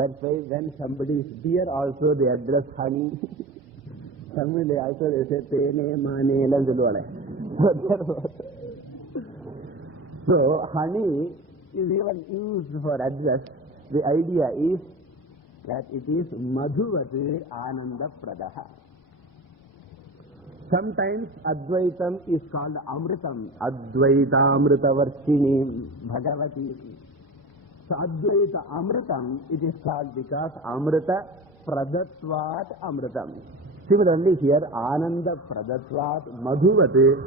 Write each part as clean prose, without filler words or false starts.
That's why when somebody is dear also they address honey. Somebody also they say tene mane lam solluvaale. So honey is even used for address. The idea is that it is madhuvate ananda pradaha. Sometimes Advaitam is called Amritam. Advaita Amrita Varshini Bhagavati. So Advaita Amritam, it is called because Amrita Pradatvat Amritam. Similarly here, Ananda Pradatvat Madhuvate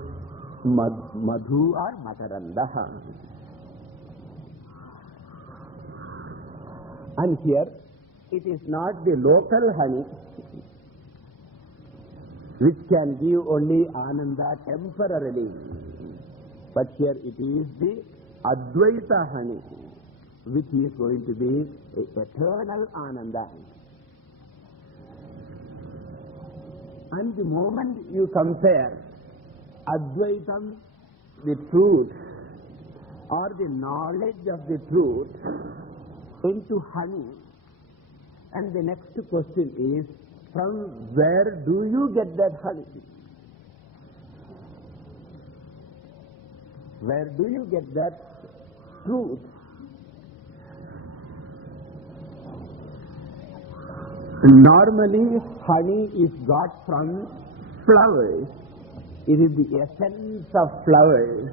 Madhu or Makaranda. And here, it is not the local honey which can give only Ananda temporarily. But here it is the Advaita honey which is going to be eternal Ananda. And the moment you compare Advaitam, the truth, or the knowledge of the truth, into honey, and the next question is, from where do you get that honey? Where do you get that truth? Normally, honey is got from flowers. It is the essence of flowers.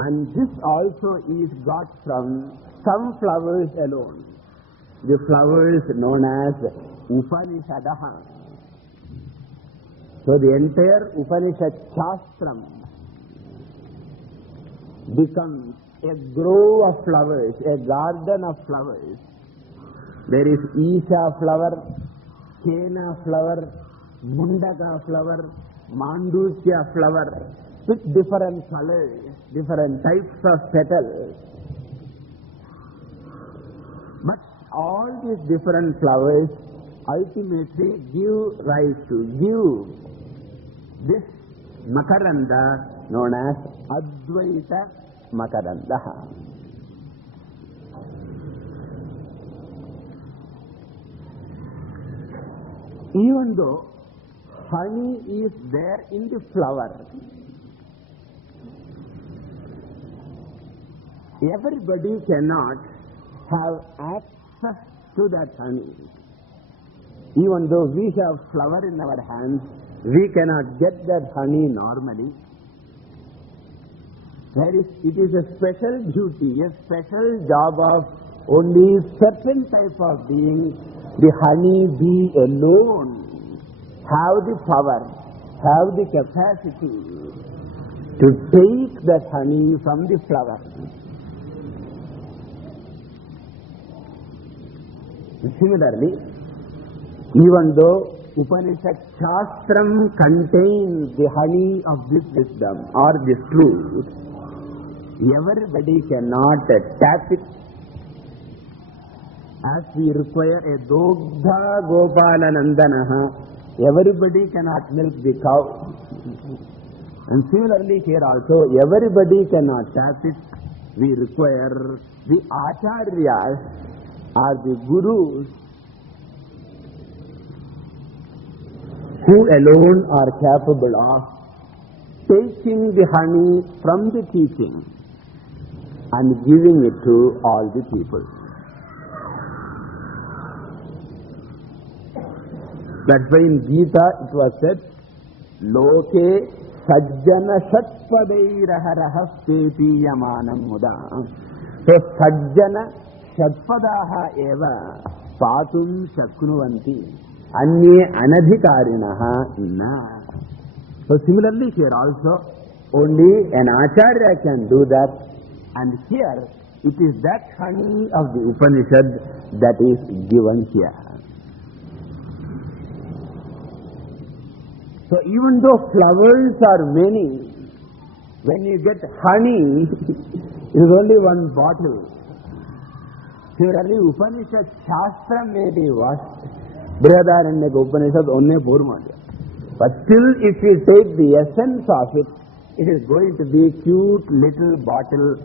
And this also is got from some flowers alone. The flowers known as Upanishadaha. So the entire Upanishad Shastram becomes a grove of flowers, a garden of flowers. There is Isha flower, Kena flower, Mundaka flower, Mandusya flower, with different colors, different types of petals. But all these different flowers ultimately give rise to this Makaranda known as Advaita Makaranda. Even though honey is there in the flower, everybody cannot have access to that honey. Even though we have flower in our hands, we cannot get that honey normally. It is a special duty, a special job of only certain type of being. The honey bee alone have the power, have the capacity to take that honey from the flower. Similarly, even though Upanishad Shastram contains the honey of this wisdom or this truth, everybody cannot tap it. As we require a Dogdha Gopala Nandanaha, everybody cannot milk the cow. And similarly here also, everybody cannot tap it. We require the Acharyas or the Gurus who alone are capable of taking the honey from the teaching and giving it to all the people. That's why in Gita it was said, Loke Sajjana Shatpadairaharaha Pepiyamanam Muda. So Sajjana Shatpadaha eva Patum Shaknuvanti Anye Anadhikarinaha na. So similarly here also, only an Acharya can do that. And here, it is that honey of the Upanishad that is given here. So even though flowers are many, when you get honey, it is only one bottle. Similarly, Upanishad Shastra may be vast. Brihadaranyaka Upanishad only Purmadya. But still, if you take the essence of it, it is going to be a cute little bottle,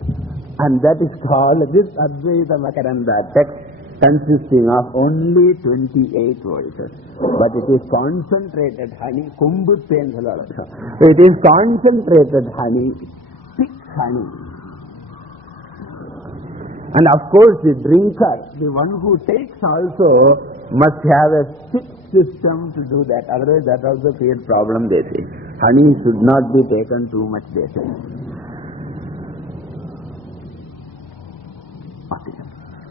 And that is called this AdvaitaMakaranda text, consisting of only 28 verses. But it is concentrated honey, it is concentrated honey, thick honey. And of course the drinker, the one who takes also, must have a thick system to do that. Otherwise that also creates problem, they say. Honey should not be taken too much, they say.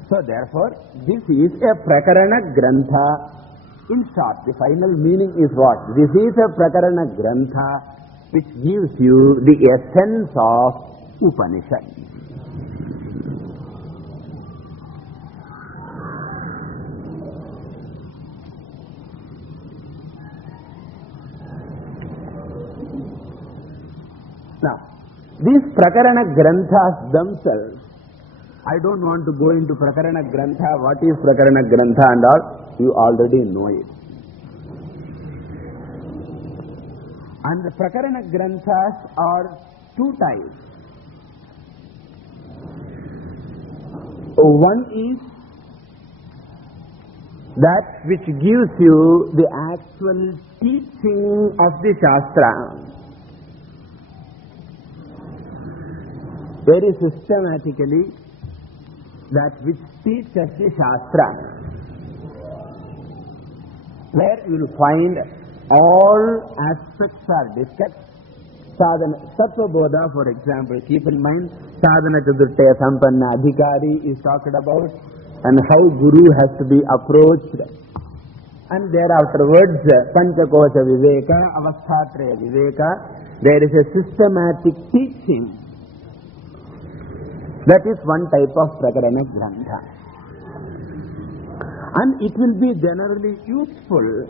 So therefore, this is a Prakarana Grantha. In short, the final meaning is what? This is a Prakarana Grantha which gives you the essence of Upanishad. Now, these Prakarana Granthas themselves, I don't want to go into Prakarana Grantha, what is Prakarana Grantha and all, you already know it. And the Prakarana Granthas are two types. One is that which gives you the actual teaching of the Shastra, very systematically, that which teaches the Shastra, where you will find all aspects are discussed. Sadhana, Sattva Bodha, for example, keep in mind, Sadhana Chaturtaya Sampanna Adhikari is talked about, and how Guru has to be approached. And thereafterwards, Panchakosha Viveka, Avasthatraya Viveka, there is a systematic teaching. That is one type of Prakarana Grantha. And it will be generally useful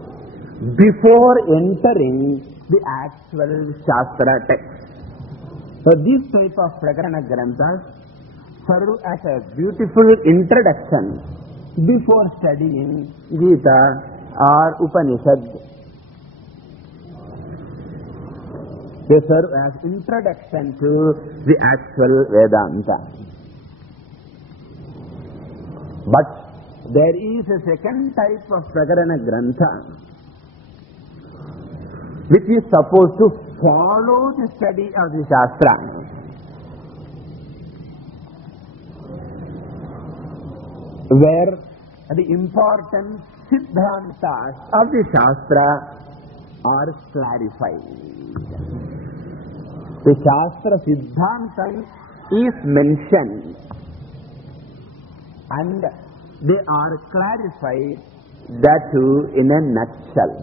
before entering the actual Shastra text. So this type of Prakarana Granthas serve as a beautiful introduction before studying Gita or Upanishad. They serve as introduction to the actual Vedanta. But there is a second type of Prakarana Grantha which is supposed to follow the study of the Shastra. Where the important Siddhantas of the Shastra are clarified. The Shastra Siddhantam is mentioned and they are clarified, that too in a nutshell.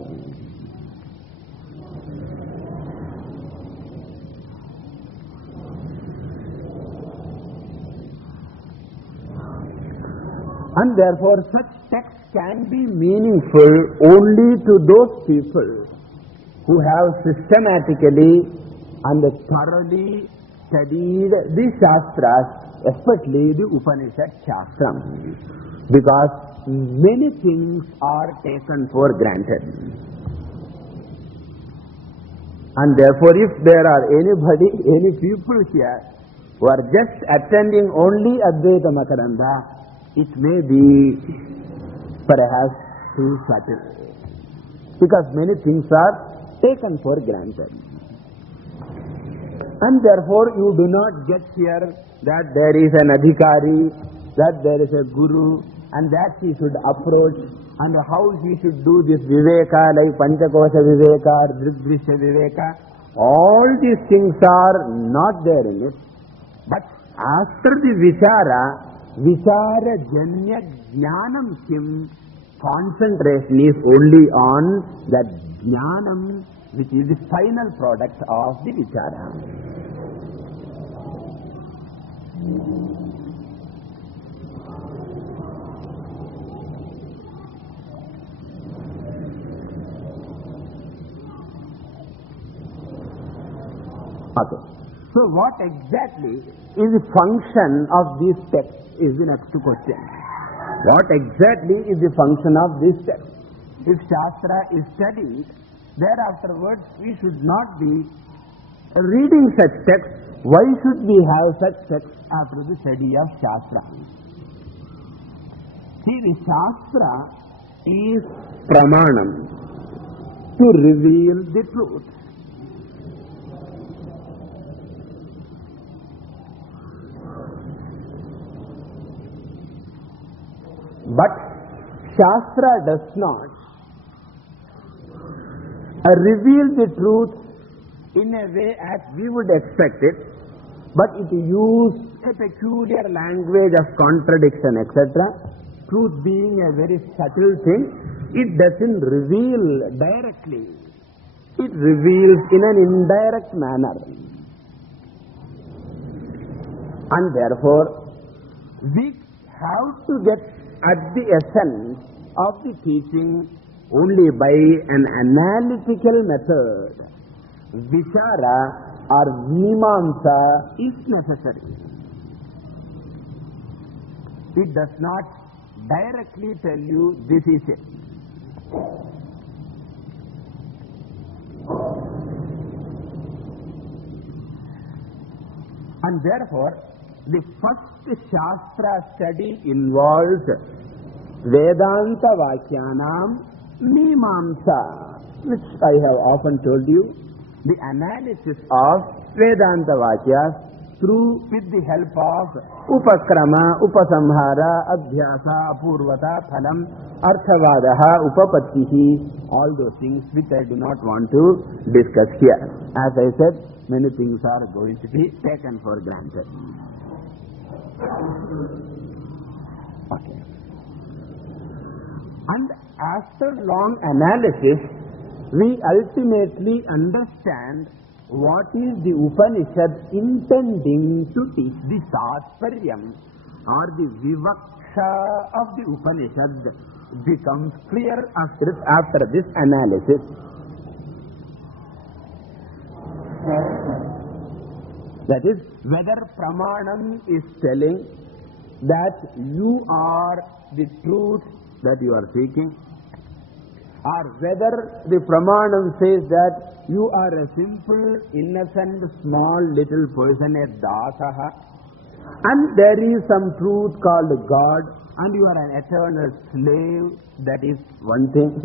And therefore such texts can be meaningful only to those people who have systematically and thoroughly studied the Shastras, especially the Upanishad Shastram, because many things are taken for granted. And therefore if there are any people here who are just attending only AdvaitaMakaranda, it may be perhaps too subtle, because many things are taken for granted. And therefore you do not get here that there is an adhikari, that there is a guru, and that he should approach, and how he should do this viveka, like Panchakosha Viveka, Drisya Viveka. All these things are not there in it. But after the Vichara Janya Jnanam Kim, concentration is only on that Jnanam, which is the final product of the Vichara. Okay. So what exactly is the function of this text is the next question. What exactly is the function of this text? If Shastra is studied, thereafterwards we should not be reading such texts why should we have such sex after the study of Shastra? See, the Shastra is pramanam to reveal the truth. But Shastra does not reveal the truth in a way as we would expect it, but it uses a peculiar language of contradiction, etc. Truth being a very subtle thing, it doesn't reveal directly. It reveals in an indirect manner. And therefore, we have to get at the essence of the teaching only by an analytical method. Vichara or Mimamsa is necessary. It does not directly tell you this is it. And therefore, the first Shastra study involves Vedanta Vakyanam Mimamsa, which I have often told you, the analysis of Vedanta Vakyas with the help of Upakrama, Upasamhara, Adhyasa, Apurvata, Phalam, Arthavadaha, Upapattihi, all those things which I do not want to discuss here. As I said, many things are going to be taken for granted. Okay. And after long analysis, we ultimately understand what is the Upanishad intending to teach. The Tatsparyam or the Vivaksha of the Upanishad becomes clear after this analysis. That is, whether Pramanam is telling that you are the truth that you are seeking, or whether the Pramanam says that you are a simple, innocent, small, little person, a dasaha, and there is some truth called God, and you are an eternal slave, that is one thing.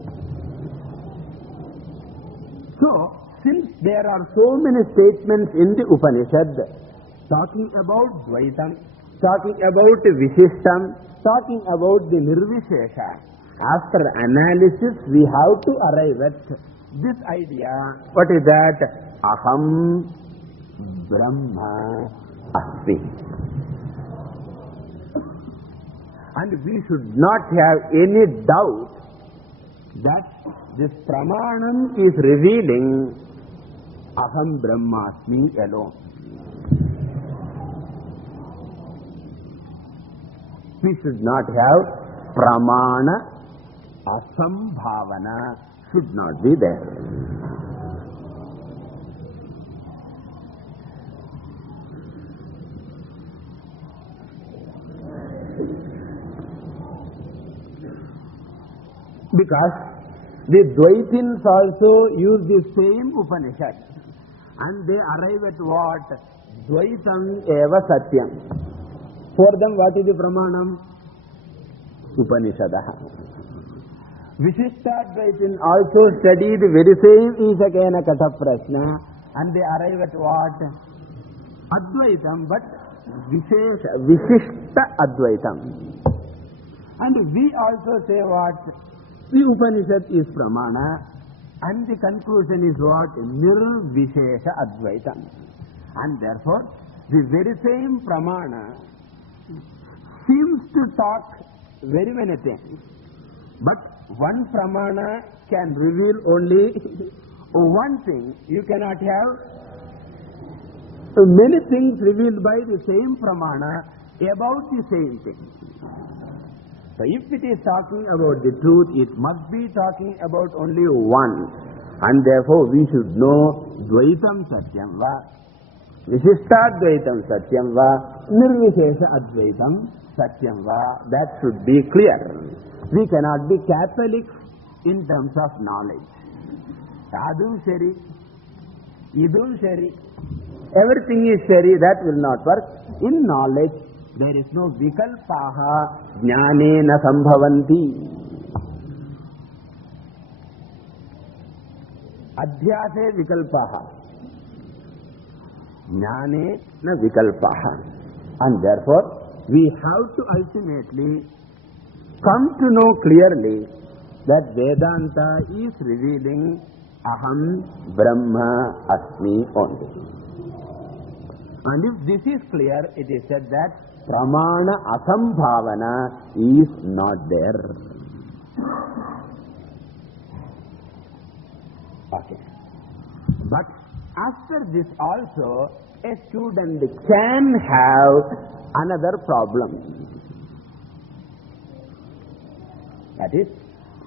So, since there are so many statements in the Upanishad talking about Dvaitam, talking about Visishtam, talking about the Nirvishesha, after analysis we have to arrive at this idea. What is that? Aham Brahma Asmi. And we should not have any doubt that this Pramanam is revealing Aham Brahmasmi alone. We should not have Pramana, Asambhavana should not be there. Because the Dvaitins also use the same Upanishad, and they arrive at what? Dvaitam eva satyam. For them, what is the Pramanam? Upanishadaha. Vishishtadvaitin also study the very same Isakena Kata Prashna, and they arrive at what? Advaitam, but Vishishta Advaitam. And we also say what? The Upanishad is Pramana, and the conclusion is what? Nirvishesha Advaitam. And therefore, the very same Pramana seems to talk very many things, but one Pramana can reveal only one thing. You cannot have many things revealed by the same Pramana about the same thing. So if it is talking about the truth, it must be talking about only one. And therefore we should know Dvaitam Satyam Va, Vishishtadvaitam Satyam Va, Nirvishesha Advaitam Satyam Va. That should be clear. We cannot be Catholics in terms of knowledge. Adu Shari, Idu Shari. everything is Shari, that will not work. In knowledge, there is no vikalpaha, jnanena sambhavanti. Adhyase vikalpaha, jnanena vikalpaha. And therefore, we have to ultimately come to know clearly that Vedanta is revealing Aham Brahma Asmi only. And if this is clear, it is said that Pramana Asambhavana is not there. Okay. But after this also, a student can have another problem. That is,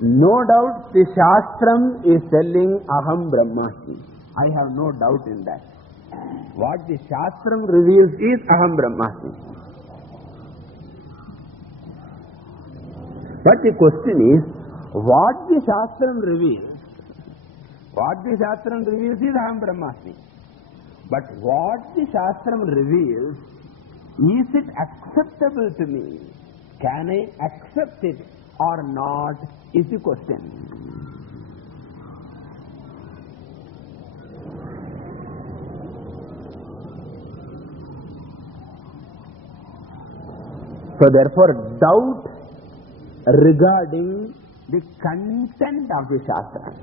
no doubt the Shastram is telling Aham Brahmasmi. I have no doubt in that. What the Shastram reveals is Aham Brahmasmi. But the question is, what the Shastram reveals is Aham Brahmasmi. But what the Shastram reveals, is it acceptable to me? Can I accept it or not is the question. So therefore, doubt regarding the content of the Shastra,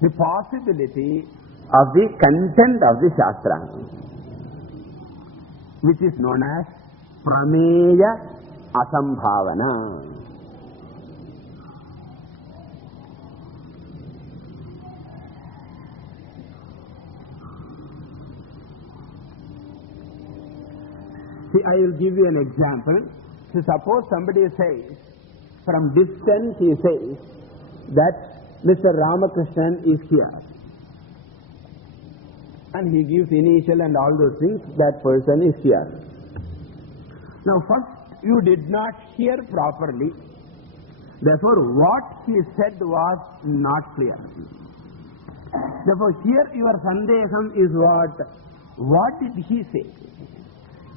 the possibility of the content of the Shastra, which is known as Prameya Asambhavana. See, I will give you an example. So suppose somebody says, from distance he says that Mr. Ramakrishnan is here. And he gives initial and all those things, that person is here. Now first, you did not hear properly. Therefore, what he said was not clear. Therefore, here your sandeham is what? What did he say?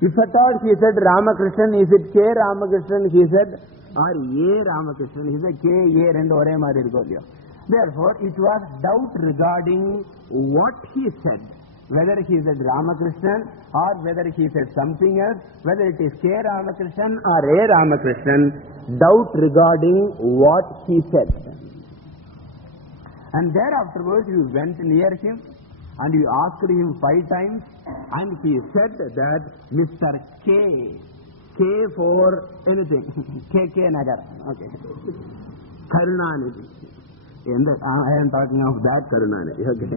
If at all he said Ramakrishnan, is it K Ramakrishnan? He said, or A Ramakrishnan? He said K, A, and Ore Madirgolyo. Therefore, it was doubt regarding what he said. Whether he said Ramakrishnan or whether he said something else, whether it is K Ramakrishnan or A Ramakrishnan, doubt regarding what he said. And thereafterwards you went near him and you asked him 5 times and he said that Mr. K, K for anything, KK Nagar, okay, Karunanidhi. I am talking of that Karunanidhi, okay.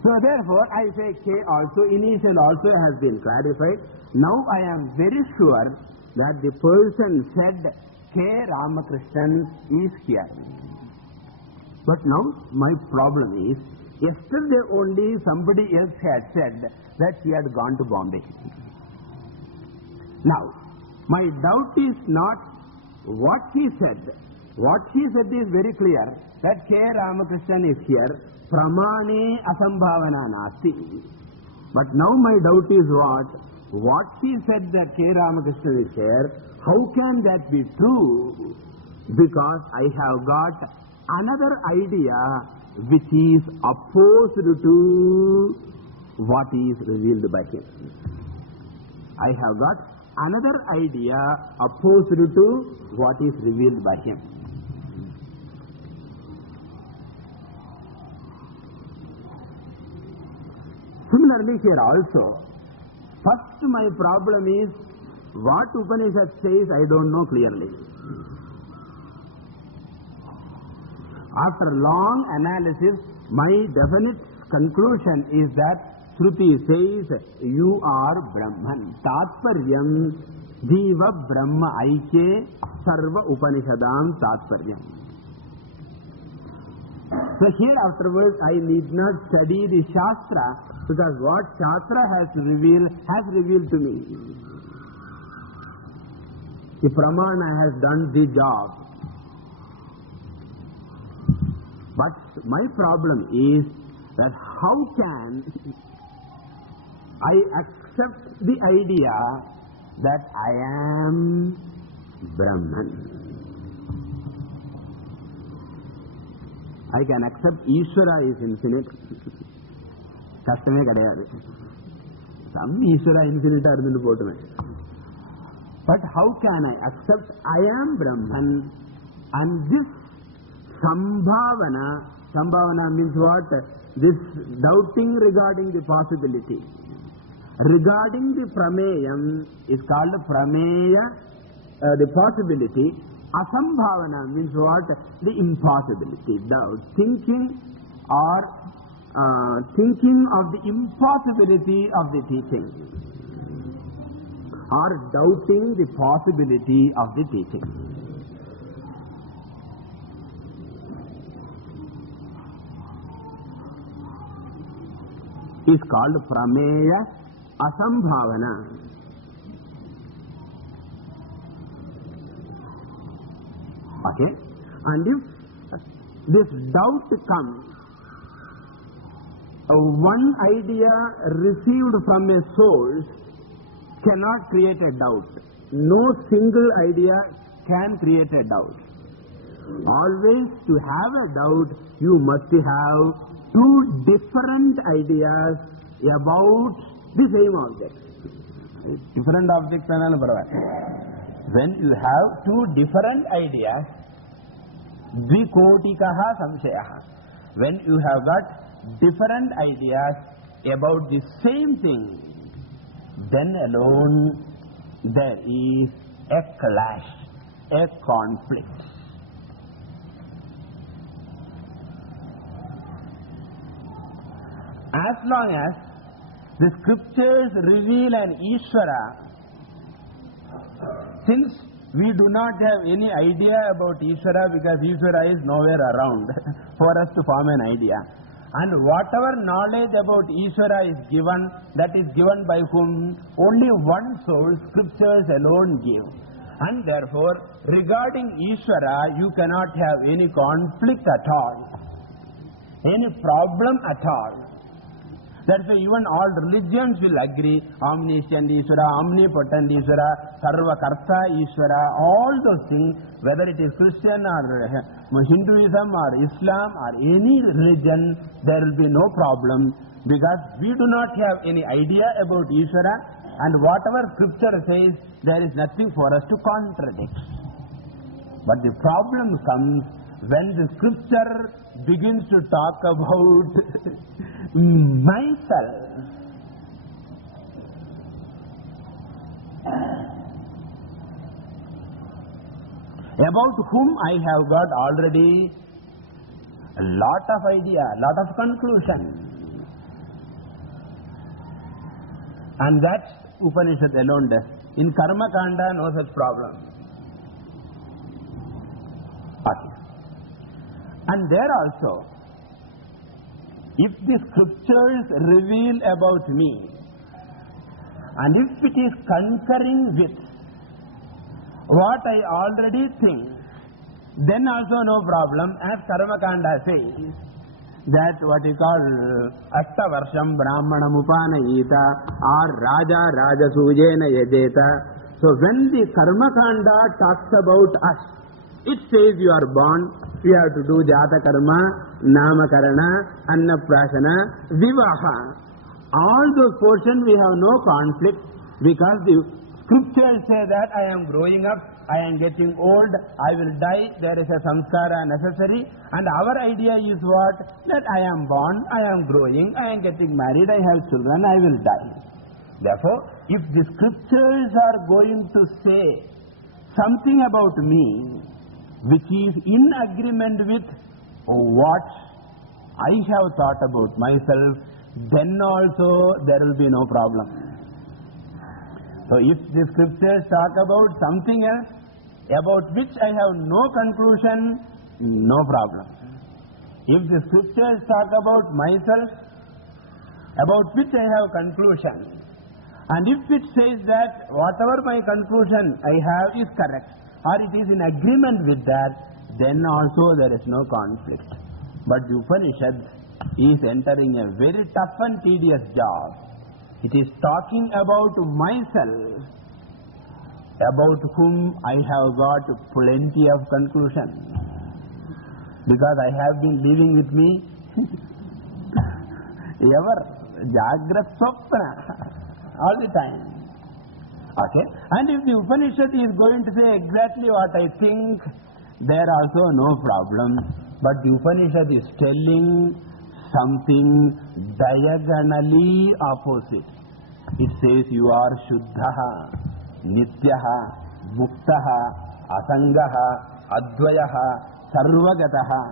So therefore, I say K also, initial also has been clarified. Now I am very sure that the person said K Ramakrishnan is here. But now my problem is, yesterday only somebody else had said that he had gone to Bombay. Now, my doubt is not what he said. What he said is very clear, that K Ramakrishnan is here. Pramane asambhavana nasti. But now my doubt is what? What he said that K Ramakrishnan is here, how can that be true? Because I have got another idea which is opposed to what is revealed by him. I have got another idea opposed to what is revealed by him. Similarly here also, first my problem is, what Upanishad says I don't know clearly. After long analysis, my definite conclusion is that Shruti says, you are Brahman. Tatparyam Jiva Brahma Aike Sarva Upanishadam Tatparyam. So here afterwards I need not study the Shastra, because what Shastra has revealed to me. The Pramana has done the job. But my problem is that how can I accept the idea that I am Brahman? I can accept Ishvara is infinite. Kastame kadayadu. Some Ishvara infinite arundu potume. But how can I accept I am Brahman and this Sambhavana means what? This doubting regarding the possibility. Regarding the Prameyam is called Prameya, the possibility. Asambhavana means what? The impossibility. Doubt. Thinking of the impossibility of the teaching. Or doubting the possibility of the teaching. Is called Prameya Asambhavana. Okay? And if this doubt comes, one idea received from a source cannot create a doubt. No single idea can create a doubt. Always to have a doubt, you must have two different ideas about the same object. Different objects. When you have two different ideas, dvikotikaha samshayaha. When you have got different ideas about the same thing, then alone there is a clash, a conflict. As long as the scriptures reveal an Ishvara, since we do not have any idea about Ishvara because Ishvara is nowhere around for us to form an idea. And whatever knowledge about Ishvara is given, that is given by whom? Only one source, scriptures alone give. And therefore, regarding Ishvara, you cannot have any conflict at all, any problem at all. That's why even all religions will agree, omniscient Ishvara, omnipotent Ishvara, Sarva Karta Ishvara, all those things, whether it is Christian or Hinduism or Islam or any religion, there will be no problem because we do not have any idea about Ishvara and whatever scripture says, there is nothing for us to contradict. But the problem comes when the scripture begins to talk about myself. About whom I have got already a lot of idea, lot of conclusion. And that's Upanishad alone does. In Karmakanda, no such problem. Okay. And there also, if the scriptures reveal about me, and if it is concurring with what I already think, then also no problem, as Karmakanda says, that what you call Ashtavarsham Brahmanam Upanayita or Raja Raja Sujena Yajeta. So when the Karmakanda talks about us, it says you are born, we have to do Jata Karma, Namakarana, Annaprasana, Vivaha. All those portions we have no conflict because the scriptures say that I am growing up, I am getting old, I will die, there is a samskara necessary, and our idea is what? That I am born, I am growing, I am getting married, I have children, I will die. Therefore, if the scriptures are going to say something about me, which is in agreement with what I have thought about myself, then also there will be no problem. So if the scriptures talk about something else, about which I have no conclusion, no problem. If the scriptures talk about myself, about which I have conclusion, and if it says that whatever my conclusion I have is correct, or it is in agreement with that, then also there is no conflict. But the Upanishad is entering a very tough and tedious job. It is talking about myself, about whom I have got plenty of conclusion, because I have been living with me ever, Jagrat Swapna, all the time. Okay? And if the Upanishad is going to say exactly what I think, there also no problem. But the Upanishad is telling something diagonally opposite. It says you are Shuddhaha, Nityaha, Muktaha, Asangaha, Advayaha, Sarvagataha.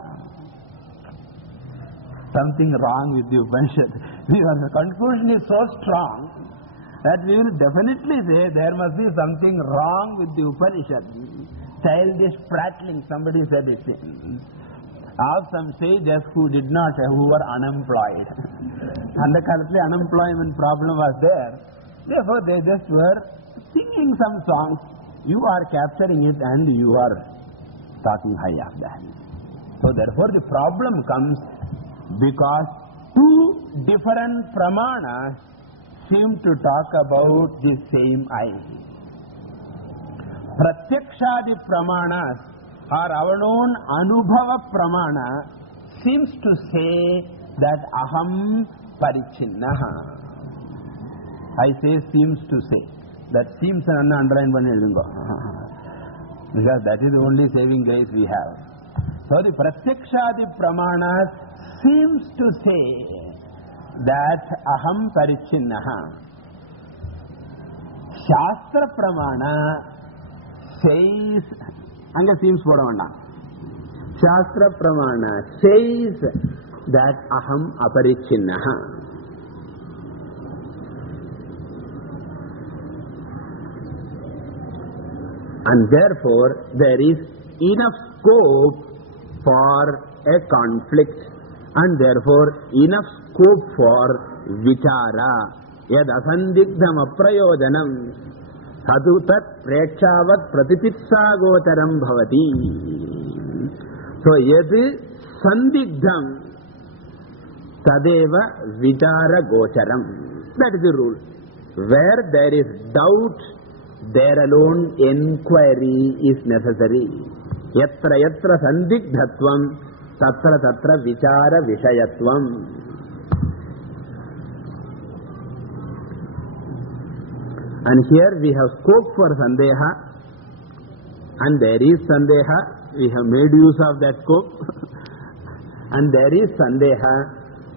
Something wrong with the Upanishad. The conclusion is so strong that we will definitely say there must be something wrong with the Upanishad. Childish prattling, somebody said it. Of some sages who were unemployed. And the currently unemployment problem was there. Therefore they just were singing some songs. You are capturing it and you are talking high of that. So therefore the problem comes because two different pramanas seem to talk about the same I. Pratyakshadi pramanas or our own Anubhava pramana seems to say that Aham Parichinnaha. I say seems to say. That seems an underline because that is the only saving grace we have. So the Pratyakshadi pramanas seems to say that Aham Parichinnaha. Shastra pramana says, anga seems podavanda. Shastra pramana says that Aham Aparichinnaha. And therefore there is enough scope for a conflict, and therefore enough scope for vichara. Yad asandigdham aprayojanam sadhu tat prekshavat pratipitsagotaram bhavati. So yad sandigdham tadeva vichara gocharam. That is the rule. Where there is doubt, there alone enquiry is necessary. Yatra yatra sandigdhatvam tatra tatra vichara vishayatvam. And here we have scope for sandeha, and there is sandeha. We have made use of that scope. And there is sandeha.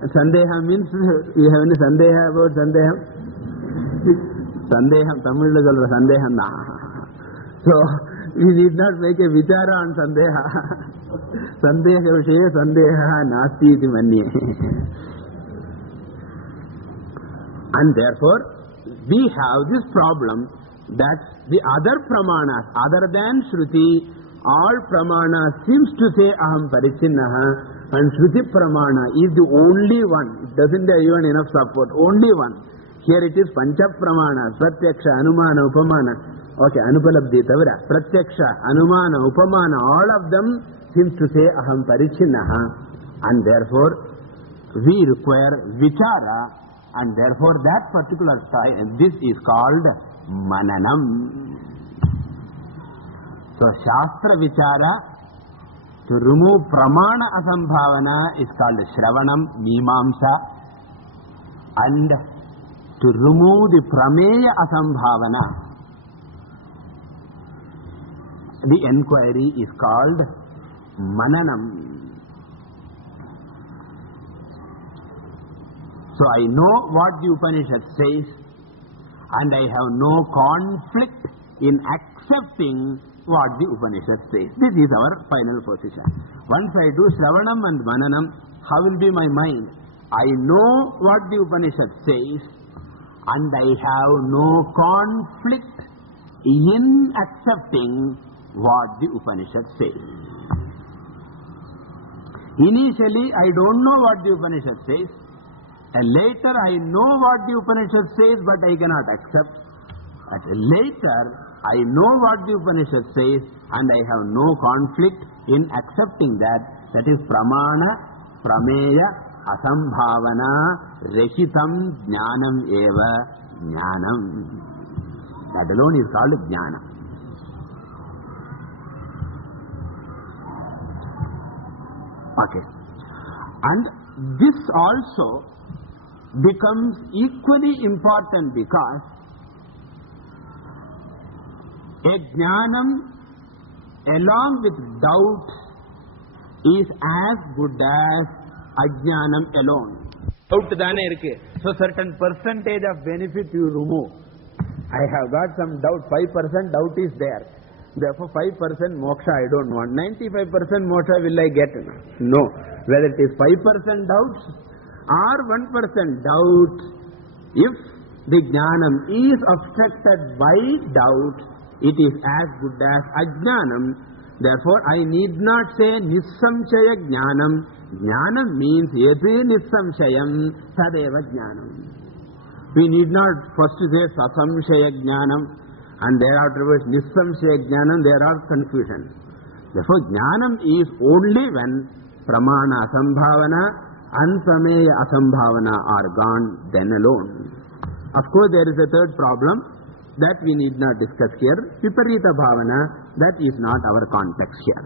Sandeha means, we have any sandeha about sandeham? Sandeham, Tamil is also sandeham. So, we need not make a vichara on sandeha. Sandeha vishaye sandeha nasti iti manye. And therefore, we have this problem that the other pramanas, other than Shruti, all pramanas seems to say Aham Parichinnaha, and Shruti pramana is the only one. It doesn't have even enough support. Only one. Here it is Pancha pramana, Pratyaksha, Anumana, Upamana. Okay, Anupalabdhi tavara. Pratyaksha, Anumana, Upamana, all of them seems to say Aham Parichinnaha, and therefore we require vichara. And therefore that particular time, this is called mananam. So Shastra vichara, to remove pramana asambhavana, is called shravanam, mimamsa. And to remove the prameya asambhavana, the enquiry is called mananam. So I know what the Upanishad says, and I have no conflict in accepting what the Upanishad says. This is our final position. Once I do Shravanam and Mananam, how will be my mind? I know what the Upanishad says, and I have no conflict in accepting what the Upanishad says. Initially, I don't know what the Upanishad says. And later I know what the Upanishad says, but I cannot accept. But later I know what the Upanishad says, and I have no conflict in accepting that. That is pramana prameya asambhavana rahitam jnanam eva jnanam. That alone is called jnana. Okay. And this also becomes equally important because a jnanam along with doubt is as good as ajnanam alone. Doubt dane irukku. So certain percentage of benefit you remove. I have got some doubt, 5% doubt is there. Therefore 5% moksha I don't want. 95% moksha will I get? No. Whether it is 5% doubts or 1% doubt, if the jnanam is obstructed by doubt, it is as good as ajnanam. Therefore, I need not say nissamshaya jnanam. Jnanam means yati nissamshayam tadeva jnanam. We need not first say sasamshaya jnanam and thereafter nissamshaya jnanam. There are confusion. Therefore, jnanam is only when pramana asambhavana and prameya asambhavana are gone, then alone. Of course, there is a third problem that we need not discuss here. Viparita bhavana, that is not our context here.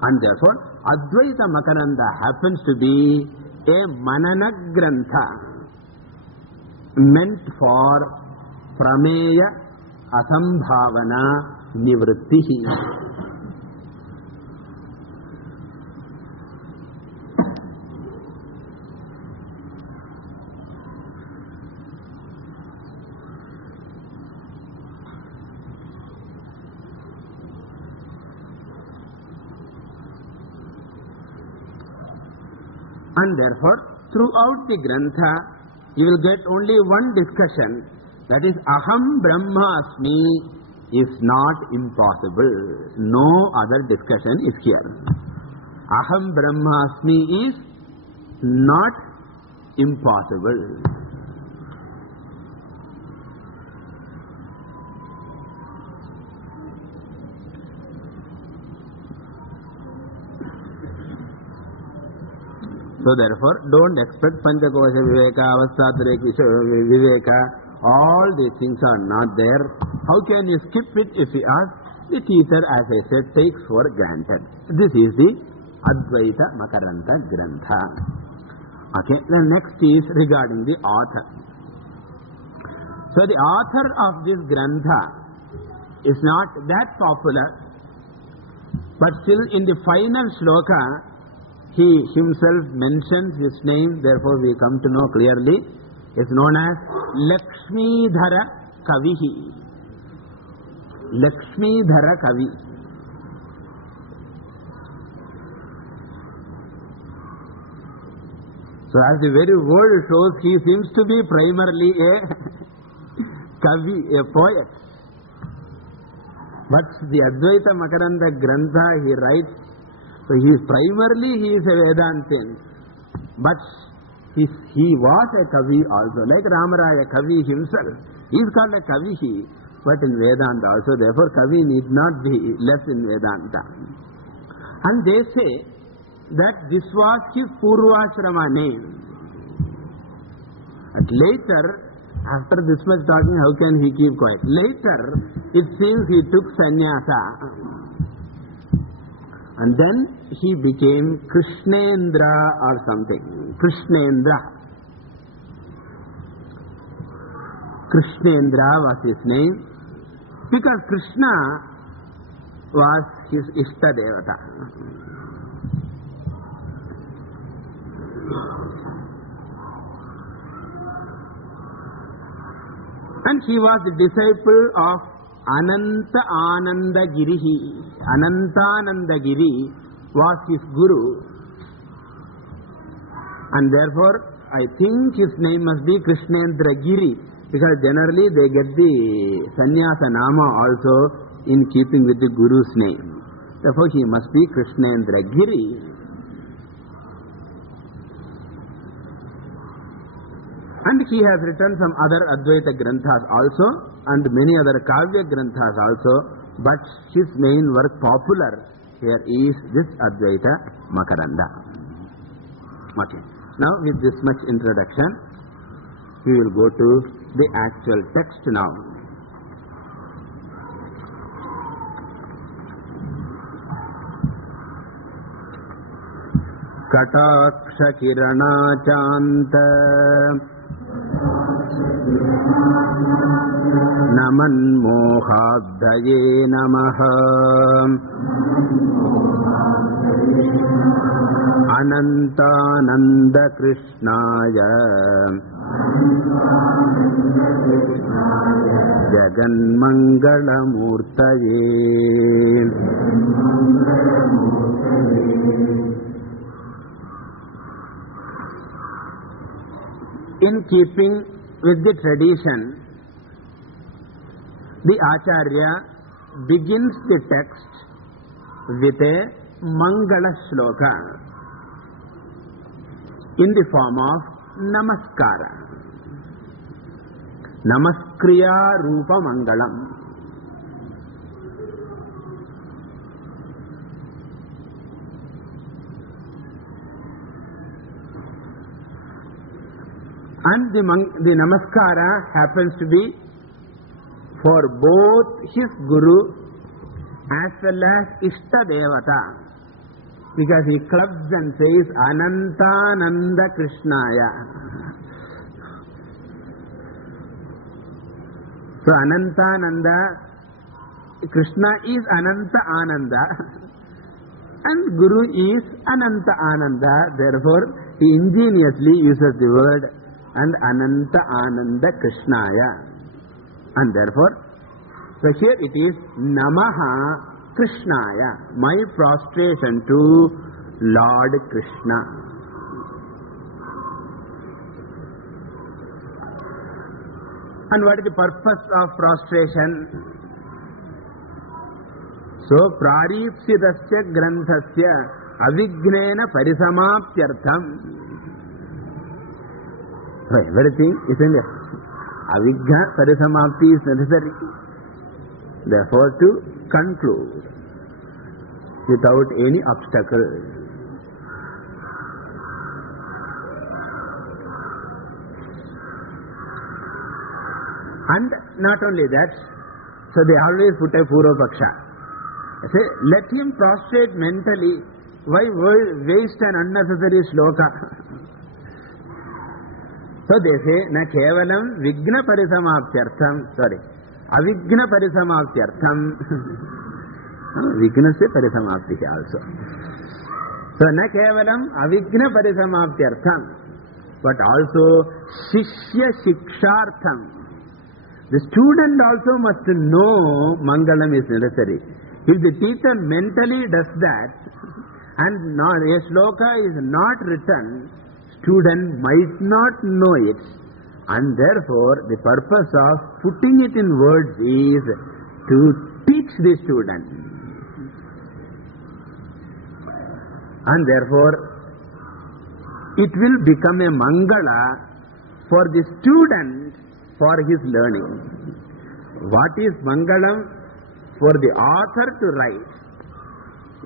And therefore, AdvaitaMakaranda happens to be a manana grantha meant for prameya asambhavana nivrittihi. And therefore, throughout the grantha, you will get only one discussion, that is, Aham Brahmasmi is not impossible. No other discussion is here. Aham Brahmasmi is not impossible. So therefore, don't expect Panchakosha Viveka, Avastatreka Viveka. All these things are not there. How can you skip it if you ask? The teacher, as I said, takes for granted. This is the AdvaitaMakaranda Grantha. Okay, the next is regarding the author. So the author of this Grantha is not that popular, but still in the final shloka, he himself mentions his name, therefore we come to know clearly. It's known as Lakshmidhara Kavihi. Lakshmidhara Kavi. So as the very word shows, he seems to be primarily a Kavi, a poet. But the AdvaitaMakaranda Grantha he writes, so he is a Vedantin, but he was a Kavi also, like Ramaraya Kavi himself. He is called a Kavihi, but in Vedanta also, therefore Kavi need not be less in Vedanta. And they say that this was his Purvashrama name. But later, after this much talking, how can he keep quiet? Later, it seems he took sannyasa. And then he became Krishnendra or something. Krishnendra. Krishnendra was his name because Krishna was his Ishtadevata. And he was the disciple of Ananta Anandagirihi. Anantanandagiri was his guru, and therefore I think his name must be Krishnendra Giri, because generally they get the sannyasa nama also in keeping with the guru's name. Therefore he must be Krishnendra Giri. And he has written some other Advaita Granthas also, and many other Kavya Granthas also, but his main work popular here is this AdvaitaMakaranda. Okay. Now with this much introduction, we will go to the actual text now. Kataksha kirana chanta naman mohadhaye namaha anantananda krishnaya jaganmangalamurtaye. In keeping with the tradition, the Acharya begins the text with a Mangala Shloka in the form of Namaskara. Namaskriya Rupa Mangalam. And the Namaskara happens to be for both his Guru as well as Ishta Devata, because he clubs and says Anantananda Krishnaya. So Anantananda, Krishna is Ananta Ananda and Guru is Ananta Ananda. Therefore, he ingeniously uses the word and Ananta Ananda Krishnaya. And therefore, so here it is Namaha Krishnaya, my prostration to Lord Krishna. And what is the purpose of prostration? So, Praripsidasya Granthasya Avignena Parisamaptyartham. Everything is in there. Avigna Parisamapti is necessary. Therefore, to conclude without any obstacle. And not only that, so they always put a Purvapaksha. Say, let him prostrate mentally. Why waste an unnecessary shloka? So they say, na kevalam vigna parisamaptyartham, sorry, avigna parisamaptyartham, vigna se parisamapti also. So na kevalam avigna parisamaptyartham, but also shishya shikshartham. The student also must know Mangalam is necessary. If the teacher mentally does that and a shloka is not written, student might not know it, and therefore the purpose of putting it in words is to teach the student. And therefore it will become a Mangala for the student for his learning. What is Mangalam for the author to write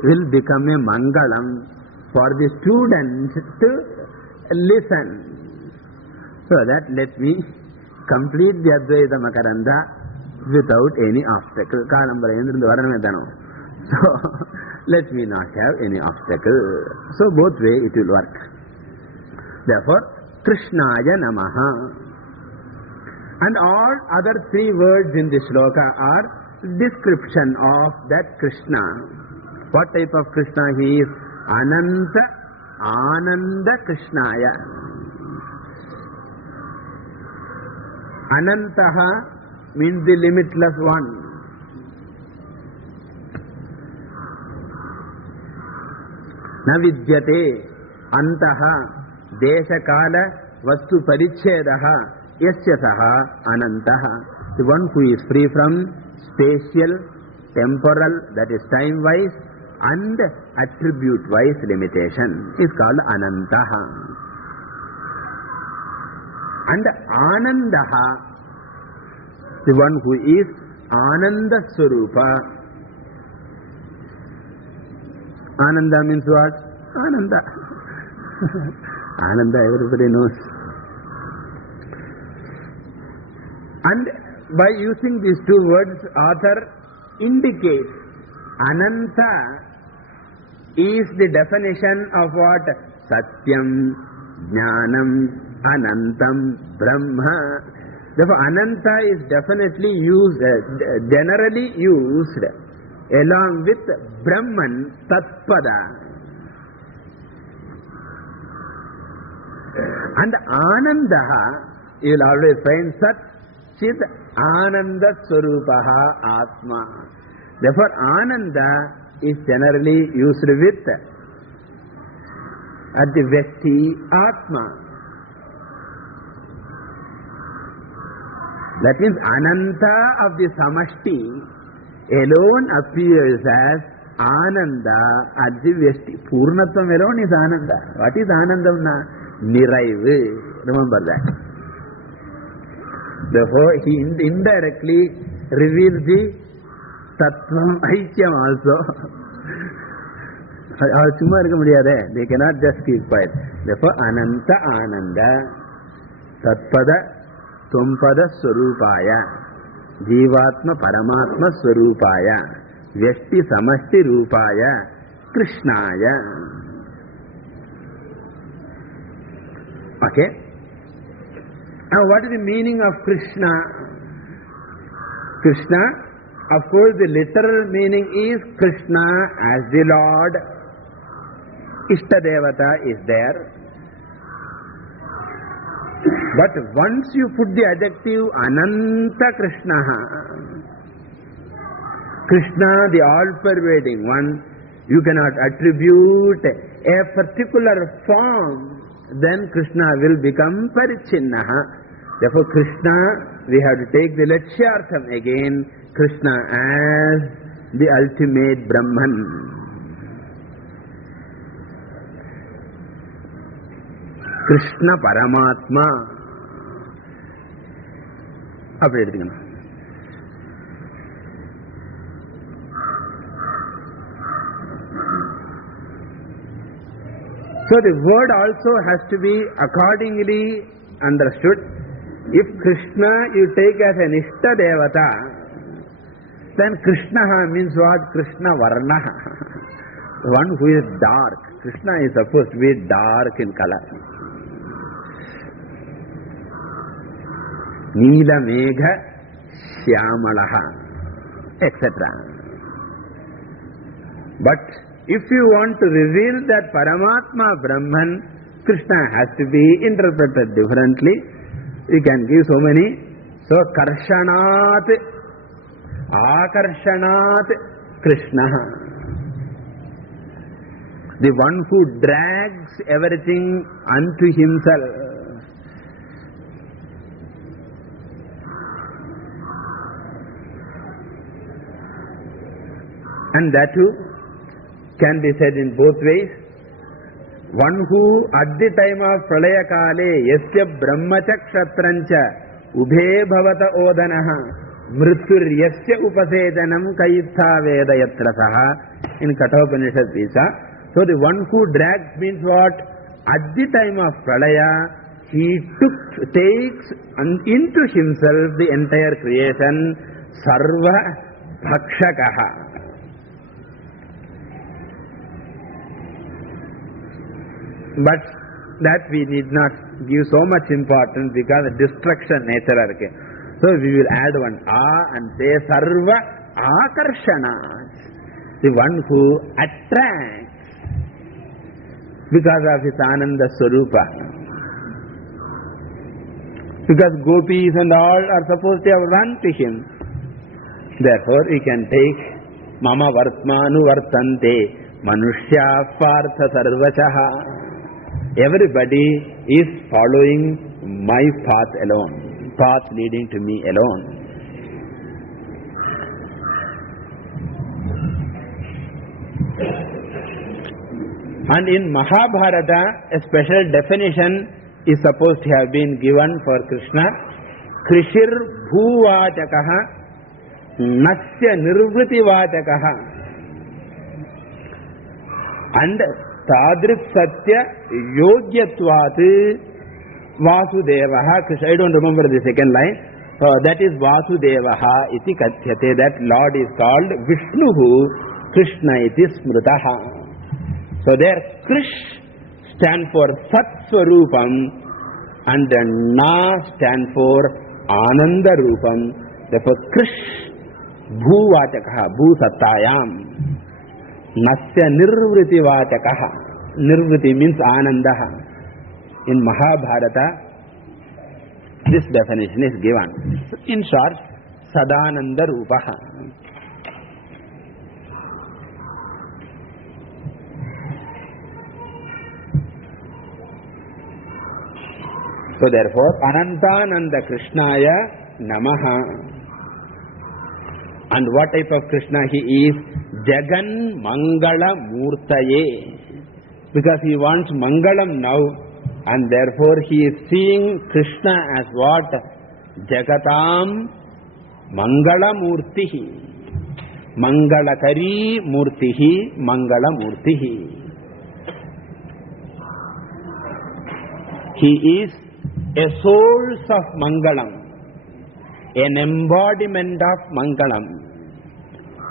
will become a Mangalam for the student to listen. So that let me complete the AdvaitaMakaranda without any obstacle. So let me not have any obstacle. So both way it will work. Therefore, Krishnaya Namaha. And all other three words in this shloka are description of that Krishna. What type of Krishna he is? Ananta Ananda Krishnaya. Anantaha means the limitless one. Navidyate Antaha Desha Kala Vastu Parichedaha Yasya Saha Anantaha. The one who is free from spatial, temporal, that is time-wise, and attribute-wise limitation is called Anantaha. And Anandaha, the one who is Ananda Swarupa. Ananda means what? Ananda. Ananda, everybody knows. And by using these two words, author indicates Ananta is the definition of what? Satyam, Jnanam, Anantam, Brahma. Therefore, Ananta is definitely used, generally used along with Brahman, Tatpada. And Anandaha, you will always find Sat, Chit, Ananda Swarupaha, Atma. Therefore, Ananda is generally used with at the Vesti Atma. That means Ananta of the Samashti alone appears as Ananda at the Vesti. Purnatvam alone is Ananda. What is Anandam na? Niraivu. Remember that. Therefore, he indirectly reveals the Tattvam Aikyam also. They cannot just keep quiet. Therefore, Ananta Ananda Tatpada Tumpada Swarupaya Jivatma Paramatma Swarupaya Vyashti Samashti Rupaya Krishnaya. Okay? Now, what is the meaning of Krishna? Krishna, of course, the literal meaning is Krishna as the Lord. Ishtadevata is there. But once you put the adjective Ananta Krishna, Krishna, the all-pervading one, you cannot attribute a particular form, then Krishna will become Parichinnaha. Therefore, Krishna, we have to take the Lakshyartham again, Krishna as the ultimate Brahman. Krishna Paramatma. அப்படி எடுத்துக்கணும். So the word also has to be accordingly understood. If Krishna you take as an Ishta Devata, then Krishna means what? Krishna Varnaha. One who is dark. Krishna is supposed to be dark in color. Neela Megha Shyamalaha, etc. But if you want to reveal that Paramatma Brahman, Krishna has to be interpreted differently. You can give so many. So, Karshanat, Akarshanat, Krishna. The one who drags everything unto himself. And that too can be said in both ways. One who at the time of Pralaya Kale, Yasya Brahmachakshatrancha, Ubhe Bhavata Odanaha, Mrityur Yasya Upasedanam Kayitha Veda Yatrasaha, in Kathopanishad Visa. So the one who drags means what? At the time of Pralaya, he takes into himself the entire creation, Sarva Bhakshakaha. But that we need not give so much importance because of destruction nature. So we will add one A and say Sarva Akarshana, the one who attracts because of his Ananda Swarupa. Because gopis and all are supposed to have run to him. Therefore we can take Mama Vartmanu Vartante Manushya Partha Sarvachaha. Everybody is following my path alone, path leading to me alone. And in Mahabharata, a special definition is supposed to have been given for Krishna. Krishir bhuvachakaha nasya nirvriti vachakaha. And Tadrit Satya Yogyatvat Vasudevaha Krishna. I don't remember the second line. That is Vasudevaha iti kathyate. That Lord is called Vishnuhu Krishna iti smritaha. So there Krish stand for Sat Swarupam and Na stand for Ananda Rupam. Therefore Krish Bhuvachakaha Bhu Sattayam. Nasya Nirvriti Vachakaha. Nirvriti means Anandaha. In Mahabharata, this definition is given. In short, Sadananda Rupaha. So therefore, Anantananda Krishnaya Namaha. And what type of Krishna he is? Jagan Mangala Murtaye. Because he wants Mangalam now, and therefore he is seeing Krishna as what? Jagatam Mangala Murtihi. Mangalakari Murtihi. Mangala Murtihi. He is a source of Mangalam, an embodiment of Mangalam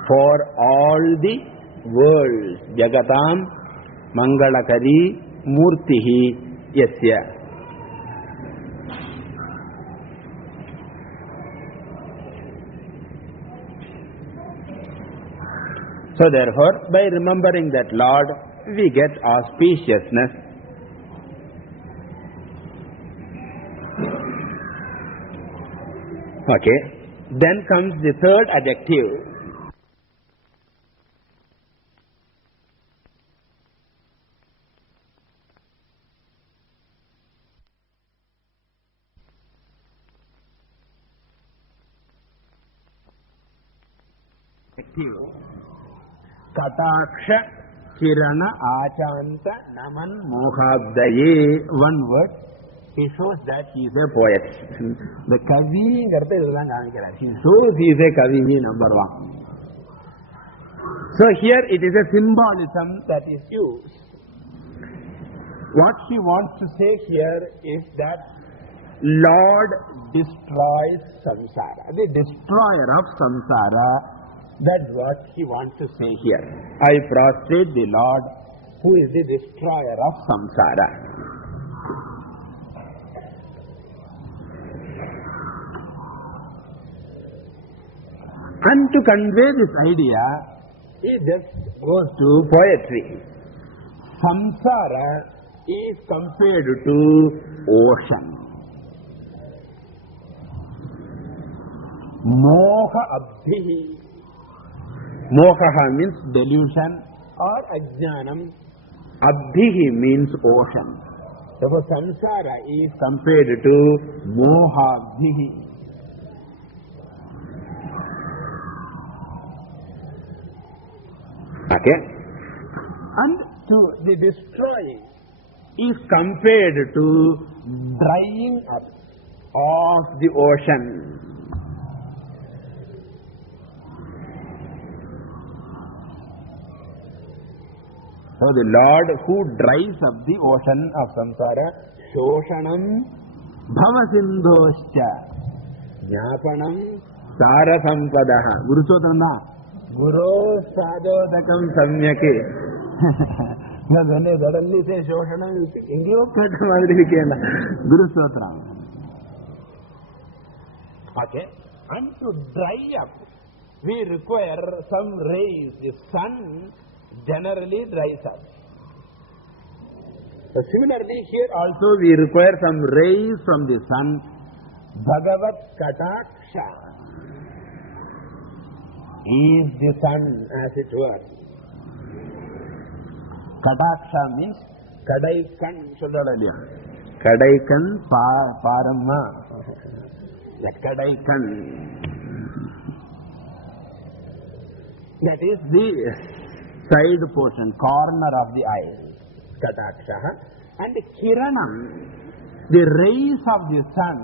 for all the worlds. Jagatam Mangalakari Murtihi Yasya. So therefore, by remembering that Lord, we get auspiciousness. Okay. Then comes the third adjective. Kataksha Kirana Achanta Naman Mohabdaye. One word. He shows that he is a poet. The Kavi, he shows he is a Kavi, number one. So here it is a symbolism that is used. What he wants to say here is that Lord destroys samsara. The destroyer of samsara. That's what he wants to say here. I prostrate the Lord who is the destroyer of samsara. And to convey this idea, he just goes to poetry. Samsara is compared to ocean. Moha abdhihi. Moha means delusion or ajnanam. Abdhihi means ocean. Therefore, samsara is compared to moha abdhihi. Okay? And to the destroying is compared to drying up of the ocean. So the Lord who dries up the ocean of samsara, shoshanam bhavasindhoscha jnapanam sara sampadaha. Guru Sotana. Guru Sadodakam Samyake. When they suddenly say Shoshana, you think, Guru Sotra. Okay. And to dry up, we require some rays. The sun generally dries up. So similarly, here also we require some rays from the sun. Bhagavat Kataksha is the sun, as it were. Kataksha means Kadaikan, Kadaikan Paramma. That Kadaikan. That is the side portion, corner of the eye. Kataksha. And Kiranam, the rays of the sun,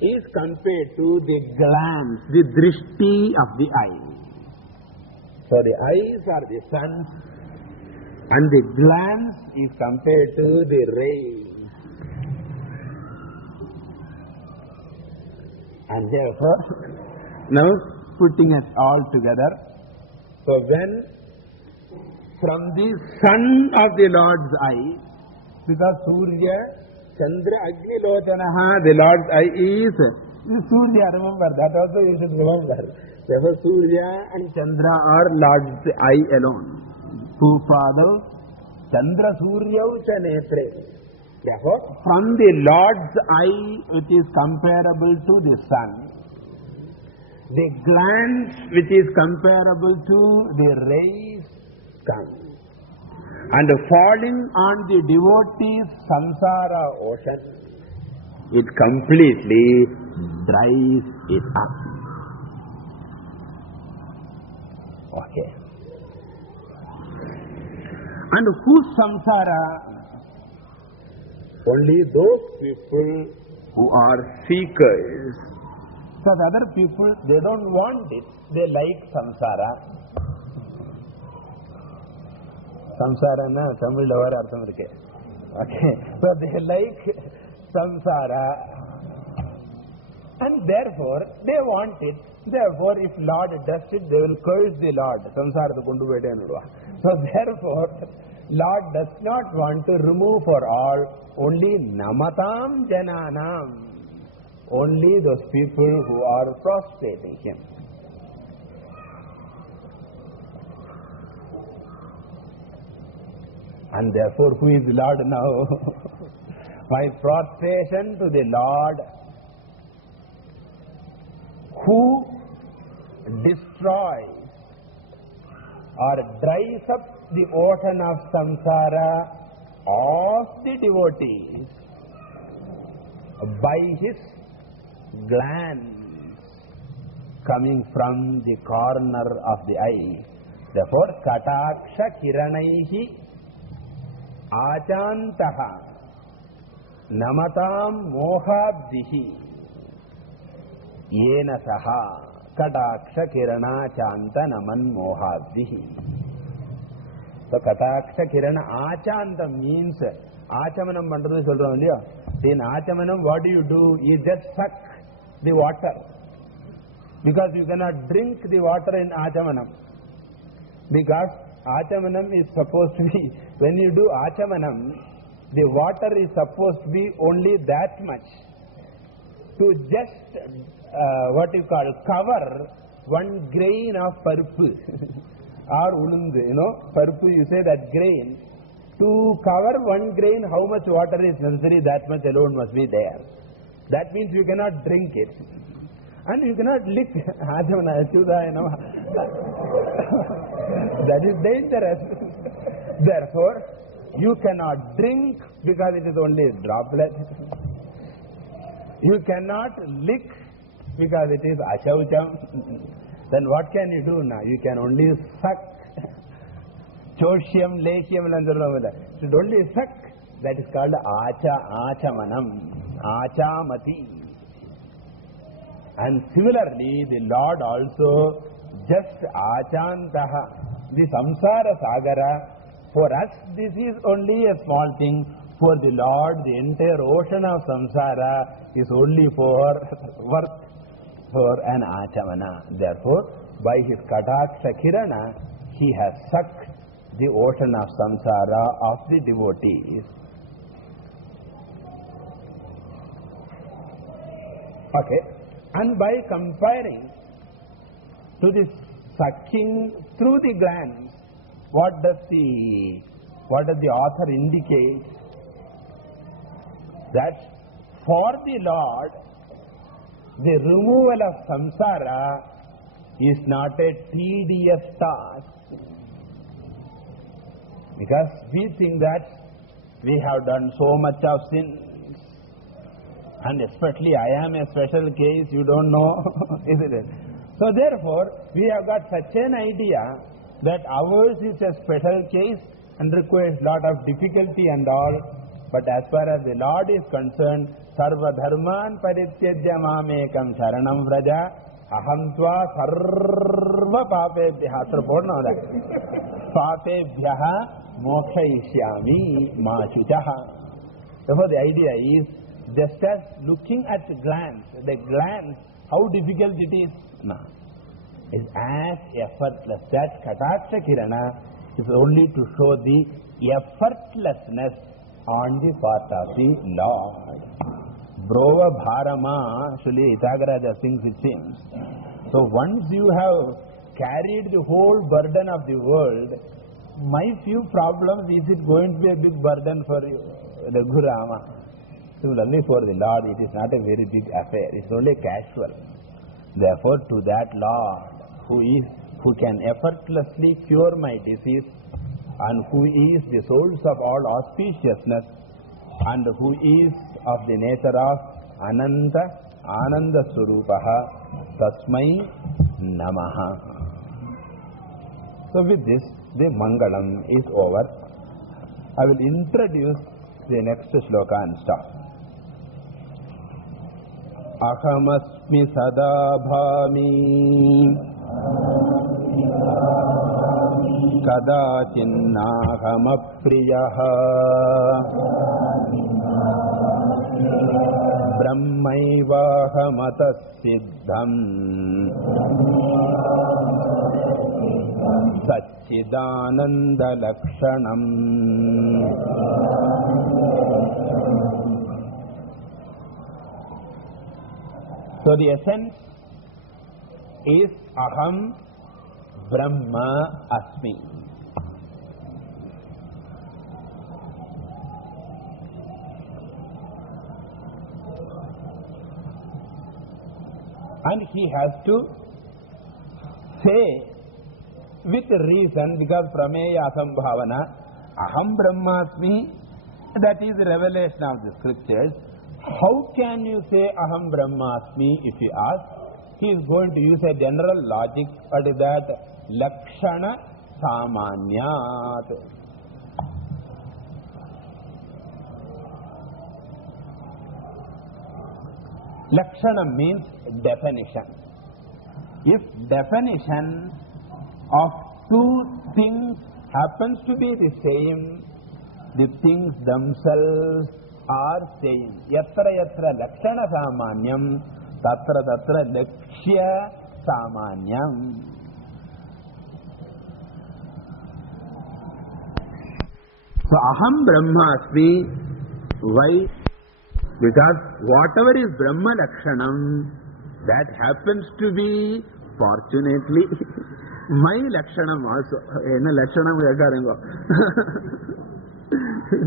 is compared to the glance, the drishti of the eye. So the eyes are the sun's And the glance is compared to the rain. And therefore, now putting it all together, so when from the sun of the Lord's eye, because Surya, Chandra, Agni, Lochanaha, the Lord's eye is Surya, remember, that also you should remember. Therefore, Surya and Chandra are Lord's eye alone. Two fathers, Chandra Surya Ucha Netre. Therefore, from the Lord's eye, which is comparable to the sun, the glance which is comparable to the rays come. And falling on the devotee's samsara ocean, it completely dries it up. Okay. And whose samsara? Only those people who are seekers. So the other people, they don't want it. They like samsara. Samsara na Tamil over artham irukke. Okay. So they like samsara. And therefore, they want it. Therefore, if Lord does it, they will curse the Lord. Samsara kundu vede anudva. So therefore, Lord does not want to remove for all, only namatam jananam. Only those people who are prostrating Him. And therefore, who is the Lord now? My prostration to the Lord, who destroys or dries up the ocean of samsara of the devotees by His glance coming from the corner of the eye. Therefore, kataksha kiranaihi achantaha namatam mohabdihi yena saha kataksha kirana chanta naman mohabdihi. So, kataksha kirana achanta means achamanam pandrathu solram illaya. In achamanam, what do? You just suck the water. Because you cannot drink the water in achamanam. Because achamanam is supposed to be, when you do achamanam, the water is supposed to be only that much. To just, cover one grain of parpu. Or ulundu, parpu, you say that grain. To cover one grain, how much water is necessary, that much alone must be there. That means you cannot drink it. And you cannot lick. That is dangerous. Therefore, you cannot drink because it is only a droplet. You cannot lick because it is ashaucham. Then what can you do now? You can only suck. Choshyam, lekyam, you should only suck. That is called achamanam, achamati. And similarly, the Lord also just achantaha, the samsara sagara. For us, this is only a small thing. For the Lord, the entire ocean of samsara is only for worth for an achamana. Therefore, by His kataksha kirana, He has sucked the ocean of samsara of the devotees. Okay. And by comparing to this sucking through the glands, what does the author indicate? That for the Lord, the removal of samsara is not a tedious task. Because we think that we have done so much of sin. And especially I am a special case, you don't know, isn't it? So therefore, we have got such an idea that ours is a special case and requires lot of difficulty and all. But as far as the Lord is concerned, sarva dharman parityajya mamekam sharanam vraja aham tva sarva papebhyaha. Papebhyaha mokshayishyami ma shuchaha. Therefore the idea is, just as looking at the glance, how difficult it is, no, is as effortless. That Kataksha Kirana is only to show the effortlessness on the part of the Lord. Brova Bharama, actually Itagaraja sings, it seems. So once you have carried the whole burden of the world, my few problems, is it going to be a big burden for you, Raghurama? Similarly for the Lord, it is not a very big affair, it is only casual. Therefore to that Lord, who can effortlessly cure my disease, and who is the source of all auspiciousness, and who is of the nature of Ananta Ananda Swarupaha, Tasmai Namaha. So with this, the Mangalam is over. I will introduce the next shloka and stop. Ahamasmi sadabhami kadachinnahamappriyaha brahmaivahamatassiddham Satchidananda Lakshanam. So the essence is Aham Brahma Asmi. And he has to say with reason, because Prameya Asambhavana, Aham Brahmasmi, that is the revelation of the scriptures. How can you say Aham Brahmasmi if you ask? He is going to use a general logic. What is that? Lakshana Samanyat. Lakshana means definition. If definition of two things happens to be the same, the things themselves are same. Yatra yatra lakshana samanyam, tatra tatra lakshya samanyam. So Aham Brahmasmi, why? Because whatever is Brahma Lakshanam, that happens to be, fortunately, my Lakshanam also. Enna Lakshanam yakarengo.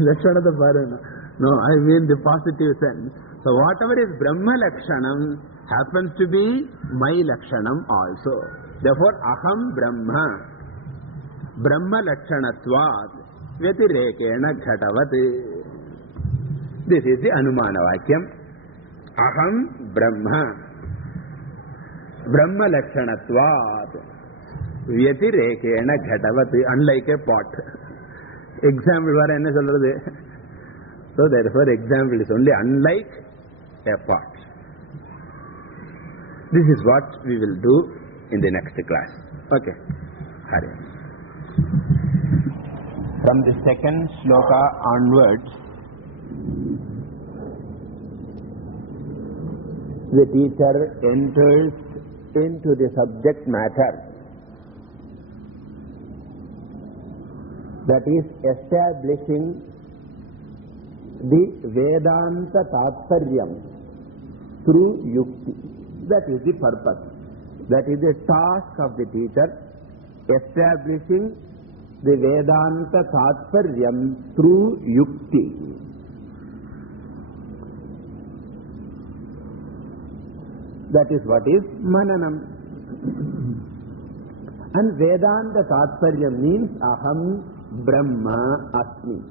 Lakshanada parana. No, I mean the positive sense. So whatever is Brahma Lakshanam happens to be my Lakshanam also. Therefore, Aham Brahma, Brahma Lakshanatvat, Vyatirekena Ghatavat. This is the Anumana Vakyam. Aham Brahma, Brahma Lakshanatvat, Vyatirekena Ghatavat, unlike a pot. Example var enna solradhu. So therefore example is only unlike a pot. This is what we will do in the next class. Okay. Hare. From the second shloka onwards, the teacher enters into the subject matter, that is establishing the Vedanta Tattparyam through Yukti. That is the purpose. That is the task of the teacher, establishing the Vedanta Tattparyam through Yukti. That is what is Mananam. And Vedanta Tattparyam means Aham Brahma Asmi.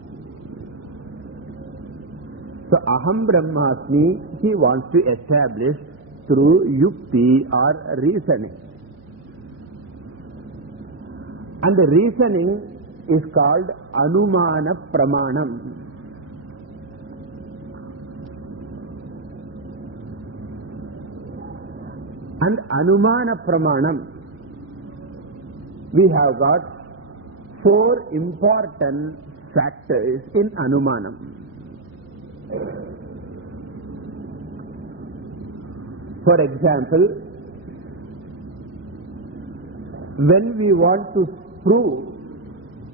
So Aham Brahmasmi, he wants to establish through Yukti or reasoning. And the reasoning is called Anumana Pramanam. And Anumana Pramanam, we have got four important factors in Anumanam. For example, when we want to prove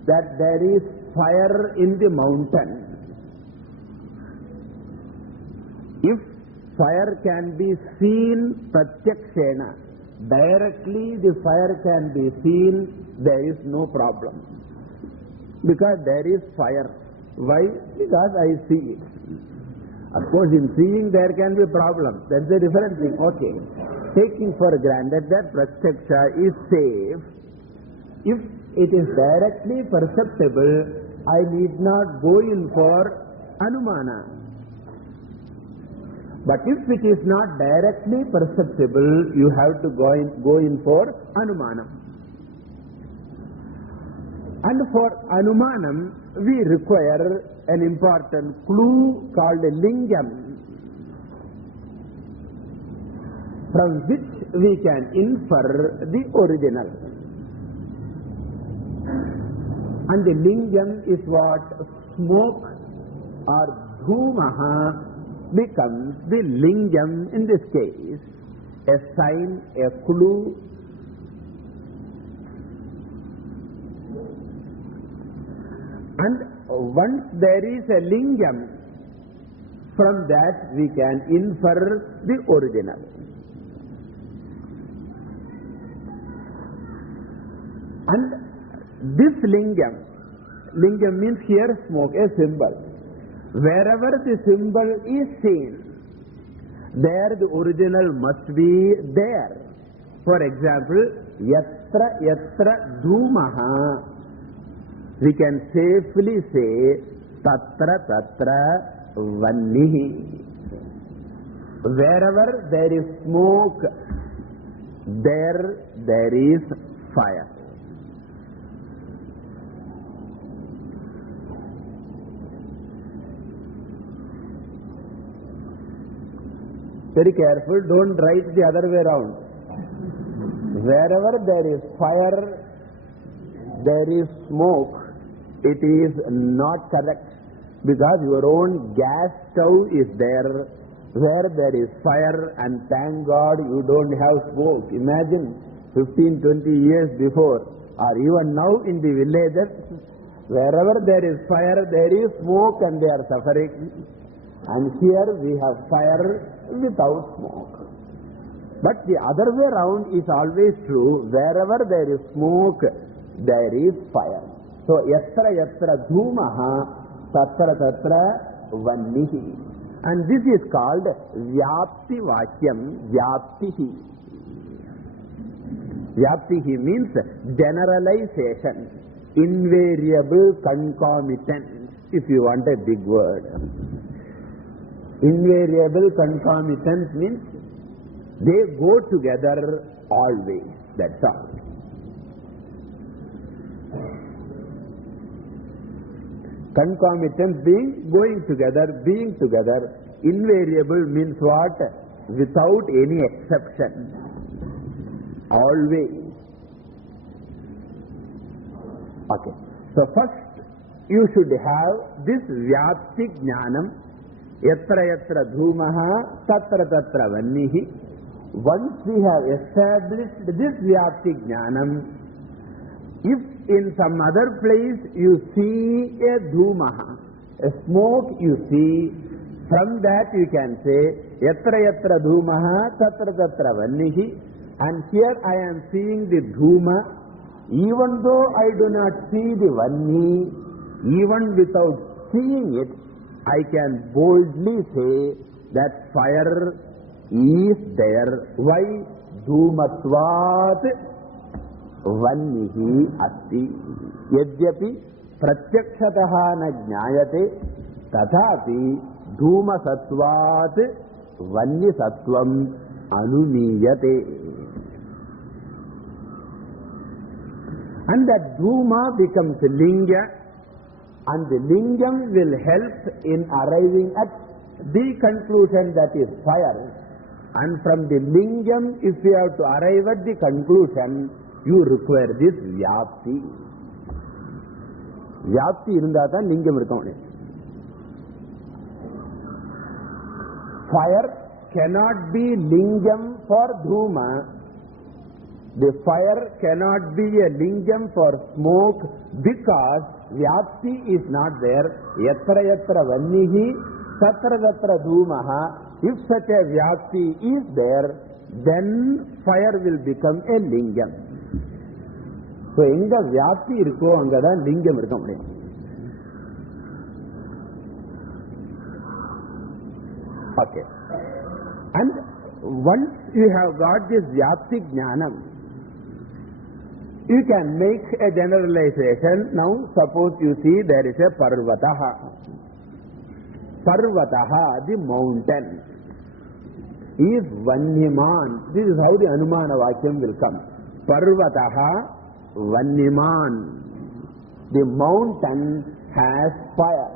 that there is fire in the mountain, if fire can be seen pratyakshena, directly the fire can be seen, there is no problem. Because there is fire. Why? Because I see it. Of course, in seeing there can be a problem. That's a different thing. Okay. Taking for granted that pratyaksha is safe, if it is directly perceptible, I need not go in for Anumana. But if it is not directly perceptible, you have to go in for Anumanam. And for Anumanam, we require an important clue called a lingam, from which we can infer the original. And the lingam is what? Smoke or dhumaha becomes the lingam in this case, a sign, a clue. And once there is a lingam, from that we can infer the original. And this lingam means here smoke, a symbol. Wherever the symbol is seen, there the original must be there. For example, yatra yatra dhumaha, we can safely say tatra tatra vannihi. Wherever there is smoke, there is fire. Very careful, don't write the other way around. Wherever there is fire, there is smoke, it is not correct, because your own gas stove is there where there is fire, and thank God you don't have smoke. Imagine 15-20 years before, or even now in the villages, wherever there is fire, there is smoke and they are suffering. And here we have fire without smoke. But the other way around is always true. Wherever there is smoke, there is fire. So, yatra yatra dhumaha, tatra tatra vannihi. And this is called vyapti vakyam, vyaptihi. Vyaptihi means generalization, invariable concomitance, if you want a big word. Invariable concomitance means they go together always. That's all. Concomitance being going together, being together. Invariable means what? Without any exception. Always. Okay. So first you should have this vyapti jnanam. Yatra yatra dhumaha, tatra tatra vannihi. Once we have established this vyapti jnanam, if in some other place you see a dhumaha, a smoke you see, from that you can say yatra yatra dhumaha, tatra tatra vannihi. And here I am seeing the dhuma. Even though I do not see the vanni, even without seeing it, I can boldly say that fire is there. Why? Dhumatvat vannihi asti. Yadyapi pratyakshataha na jnayate, tathapi dhumasatvat vannisatvam anumiyate. And that dhuma becomes linga, and the lingam will help in arriving at the conclusion that is fire. And from the lingam, if you have to arrive at the conclusion, you require this vyapti. Vyapti irundha than lingam irukka mudiyum. Fire cannot be lingam for dhuma. The fire cannot be a lingam for smoke because vyapti is not there. Yatra yatra vannihi tatra tatra dhumaha. If such a vyapti is there, then fire will become a lingam. So, enga vyapti irukko anga da lingam irukka mudiyum. Okay. And once you have got this vyapti jnanam, you can make a generalization. Now, suppose you see there is a parvataha. Parvataha, the mountain, is Vanniman. This is how the Anumana Vakyam will come. Parvataha, Vanniman. The mountain has fire.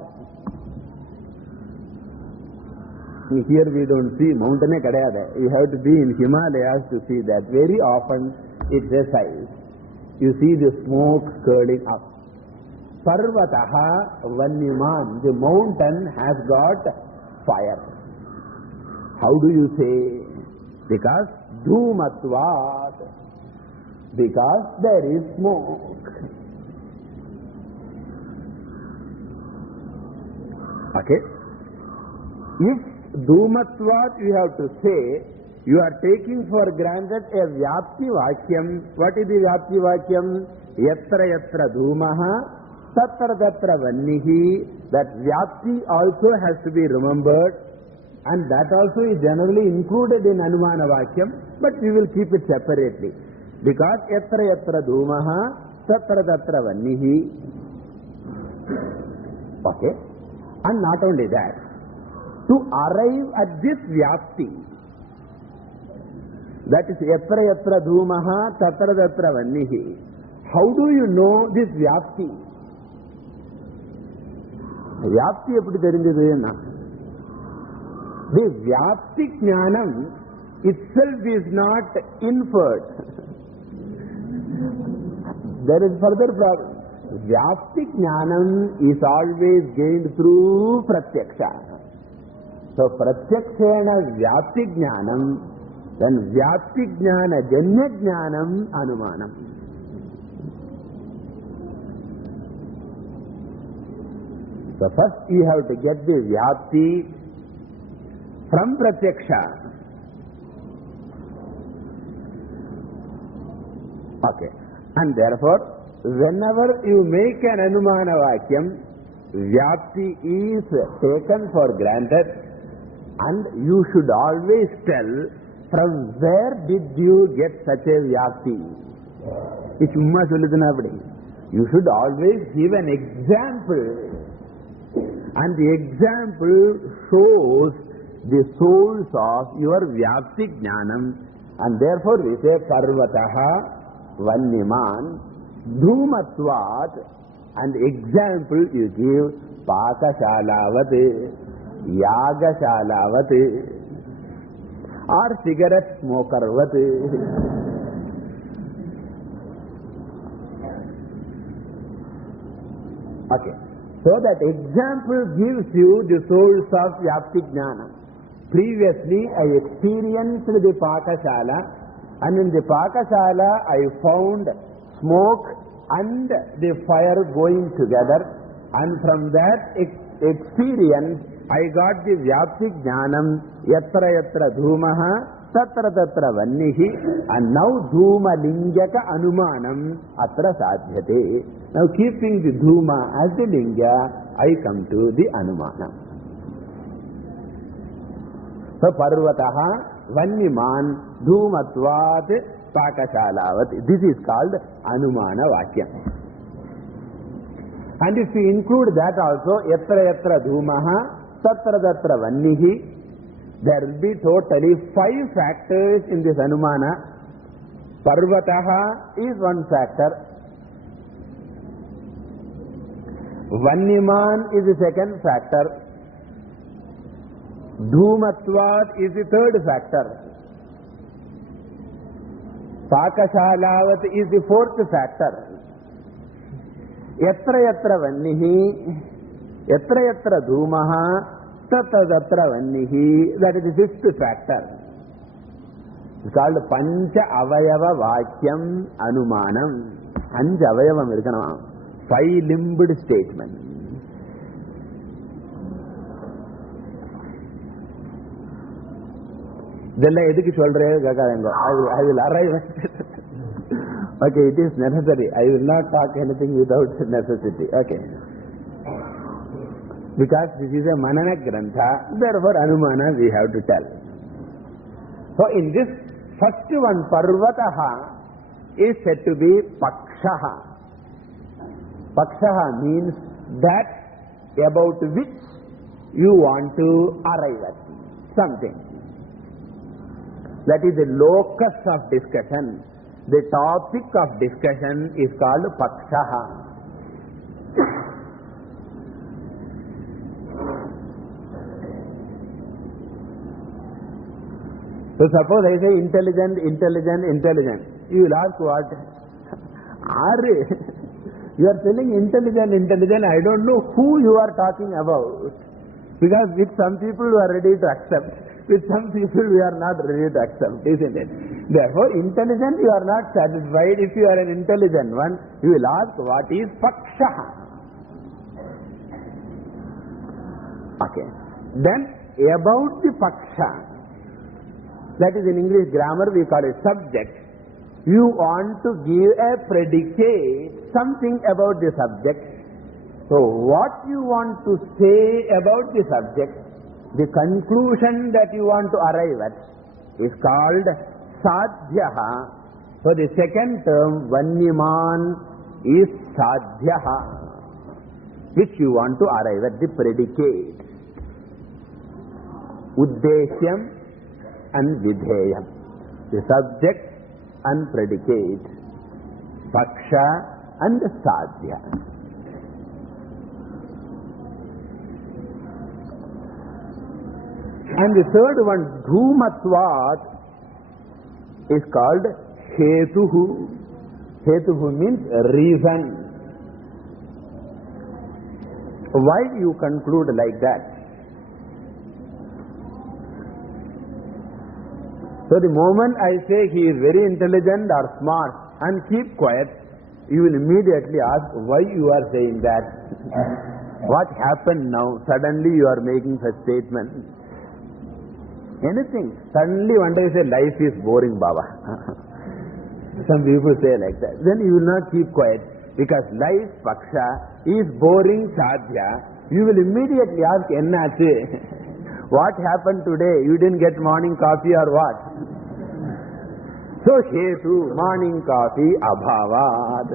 Here we don't see mountain. You have to be in Himalayas to see that. Very often it resides. You see the smoke curling up. Parvataha Vanniman. The mountain has got fire. How do you say? Because Dhumatvat. Because there is smoke. Okay? If Dhumatvat you have to say, you are taking for granted a Vyapti Vakyam. What is the Vyapti Vakyam? Yatra yatra dhumaha, tatra tatra vannihi. That Vyapti also has to be remembered, and that also is generally included in Anumana Vakyam, but we will keep it separately. Because yatra yatra dhumaha, tatra tatra vannihi. Okay? And not only that, to arrive at this Vyapti, that is yatra yatra dhumaha tatra tatra vannihi. How do you know this Vyapti? Vyapti eppadi therinjadhu? The Vyapti jnanam itself is not inferred. There is further problem. Vyapti jnanam is always gained through pratyaksha. So pratyakshena Vyapti jnanam, then Vyapti jnana janya jnanam anumanam. So first you have to get the Vyapti from pratyaksha. Okay. And therefore, whenever you make an Anumana Vakyam, Vyapti is taken for granted, and you should always tell from where did you get such a Vyapti. You should always give an example, and the example shows the source of your Vyapti jnanam, and therefore we say Parvataha Vanniman Dhumatvat, and example you give Pakashalavati, Yagashalavati, or cigarette smokervati. Okay. So that example gives you the source of Vyapti jnana. Previously I experienced the Pakashala, and in the Pakashala I found smoke and the fire going together, and from that experience I got the Vyapti jnanam, yatra yatra dhumaha, tatra tatra vannihi, and now dhuma lingyaka anumanam atra sadhyate. Now keeping the dhuma as the lingya, I come to the anumana. So parvataha vanniman dhumatvat pakashalavat. This is called anumana vakyam. And if we include that also, yatra yatra dhumaha, tatra tatra vannihi, there will be totally 5 factors in this anumana. Parvataha is one factor. Vanniman is the second factor. Dhumatvat is the third factor. Pakashalavat is the fourth factor. Yatra yatra vannihi, yatra yatra dhumaha, tatra tatra vannihi. That is the fifth factor. It's called Pancha Avayava Vakyam Anumanam. Pancha Avayavam irukana. 5-limbed statement. Idella edukku solre gakarengo. I will arrive. Okay, it is necessary. I will not talk anything without necessity. Okay. Because this is a Manana Grantha, therefore Anumana we have to tell. So in this first one, Parvataha is said to be Pakshaha. Pakshaha means that about which you want to arrive at something. That is the locus of discussion. The topic of discussion is called Pakshaha. So suppose I say intelligent, intelligent, intelligent. You will ask what? You are telling intelligent, intelligent. I don't know who you are talking about. Because with some people you are ready to accept. With some people we are not ready to accept, isn't it? Therefore, intelligent you are not satisfied. If you are an intelligent one, you will ask what is Pakshaha. Okay. Then about the Paksha, that is in English grammar we call it subject. You want to give a predicate, something about the subject. So what you want to say about the subject, the conclusion that you want to arrive at is called Sadhyaha. So the second term, Vanniman, is Sadhyaha, which you want to arrive at, the predicate. Uddeshyam and Vidheyam, the subject and predicate, Paksha and Sadhya. And the third one, Dhumatvat, is called Hetuhu. Hetuhu means reason. Why you conclude like that? So the moment I say he is very intelligent or smart and keep quiet, you will immediately ask why you are saying that. What happened now? Suddenly you are making such statement. Anything. Suddenly one day you say life is boring, Baba. Some people say like that. Then you will not keep quiet. Because life, Paksha, is boring, Sadhya. You will immediately ask, Ennache? What happened today? You didn't get morning coffee or what? So, Hetu, morning coffee, Abhavat.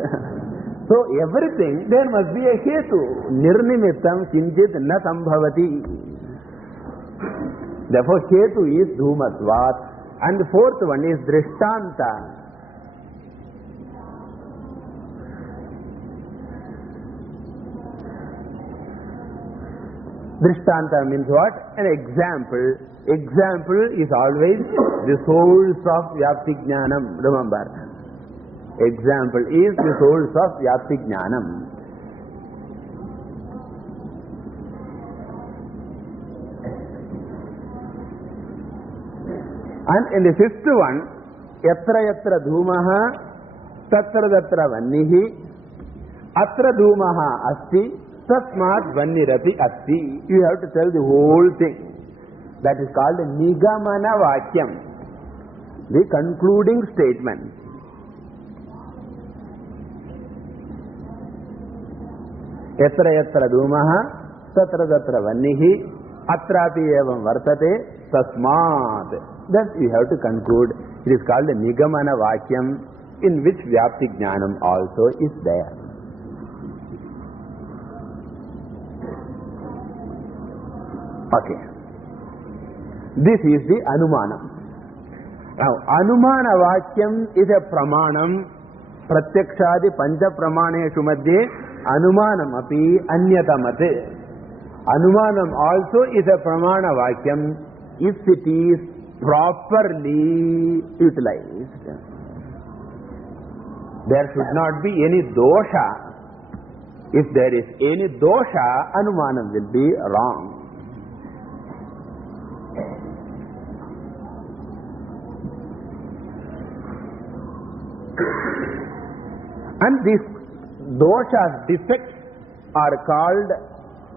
So, everything, there must be a Hetu. Nirnimittam kinjit na sambhavati. Therefore, Hetu is Dhumatvat. And the fourth one is Drishtanta. Drishtanta means what? An example. Example is always the source of Vyapti Jnanam. Remember. Example is the source of Vyapti Jnanam. And in the fifth one, Yatra yatra dhumaha, tatra tatra vannihi, atra dhumaha asti, tasmat vannirapi asti. You have to tell the whole thing. That is called Nigamana Vakyam, the concluding statement. Yatra yatra dhumaha, tatra tatra vannihi, atrapi evam vartate, tasmat. Thus you have to conclude. It is called Nigamana Vakyam, in which Vyapti Jnanam also is there. Okay. This is the Anumanam. Now, Anumana Vakyam is a Pramanam. Pratyakshadi Pancha Pramaneshu Madhye Anumanam api Anyatamate. Anumanam also is a Pramana Vakyam if it is properly utilized. There should not be any dosha If there is any dosha, anumanam will be wrong. And these doshas, defects, are called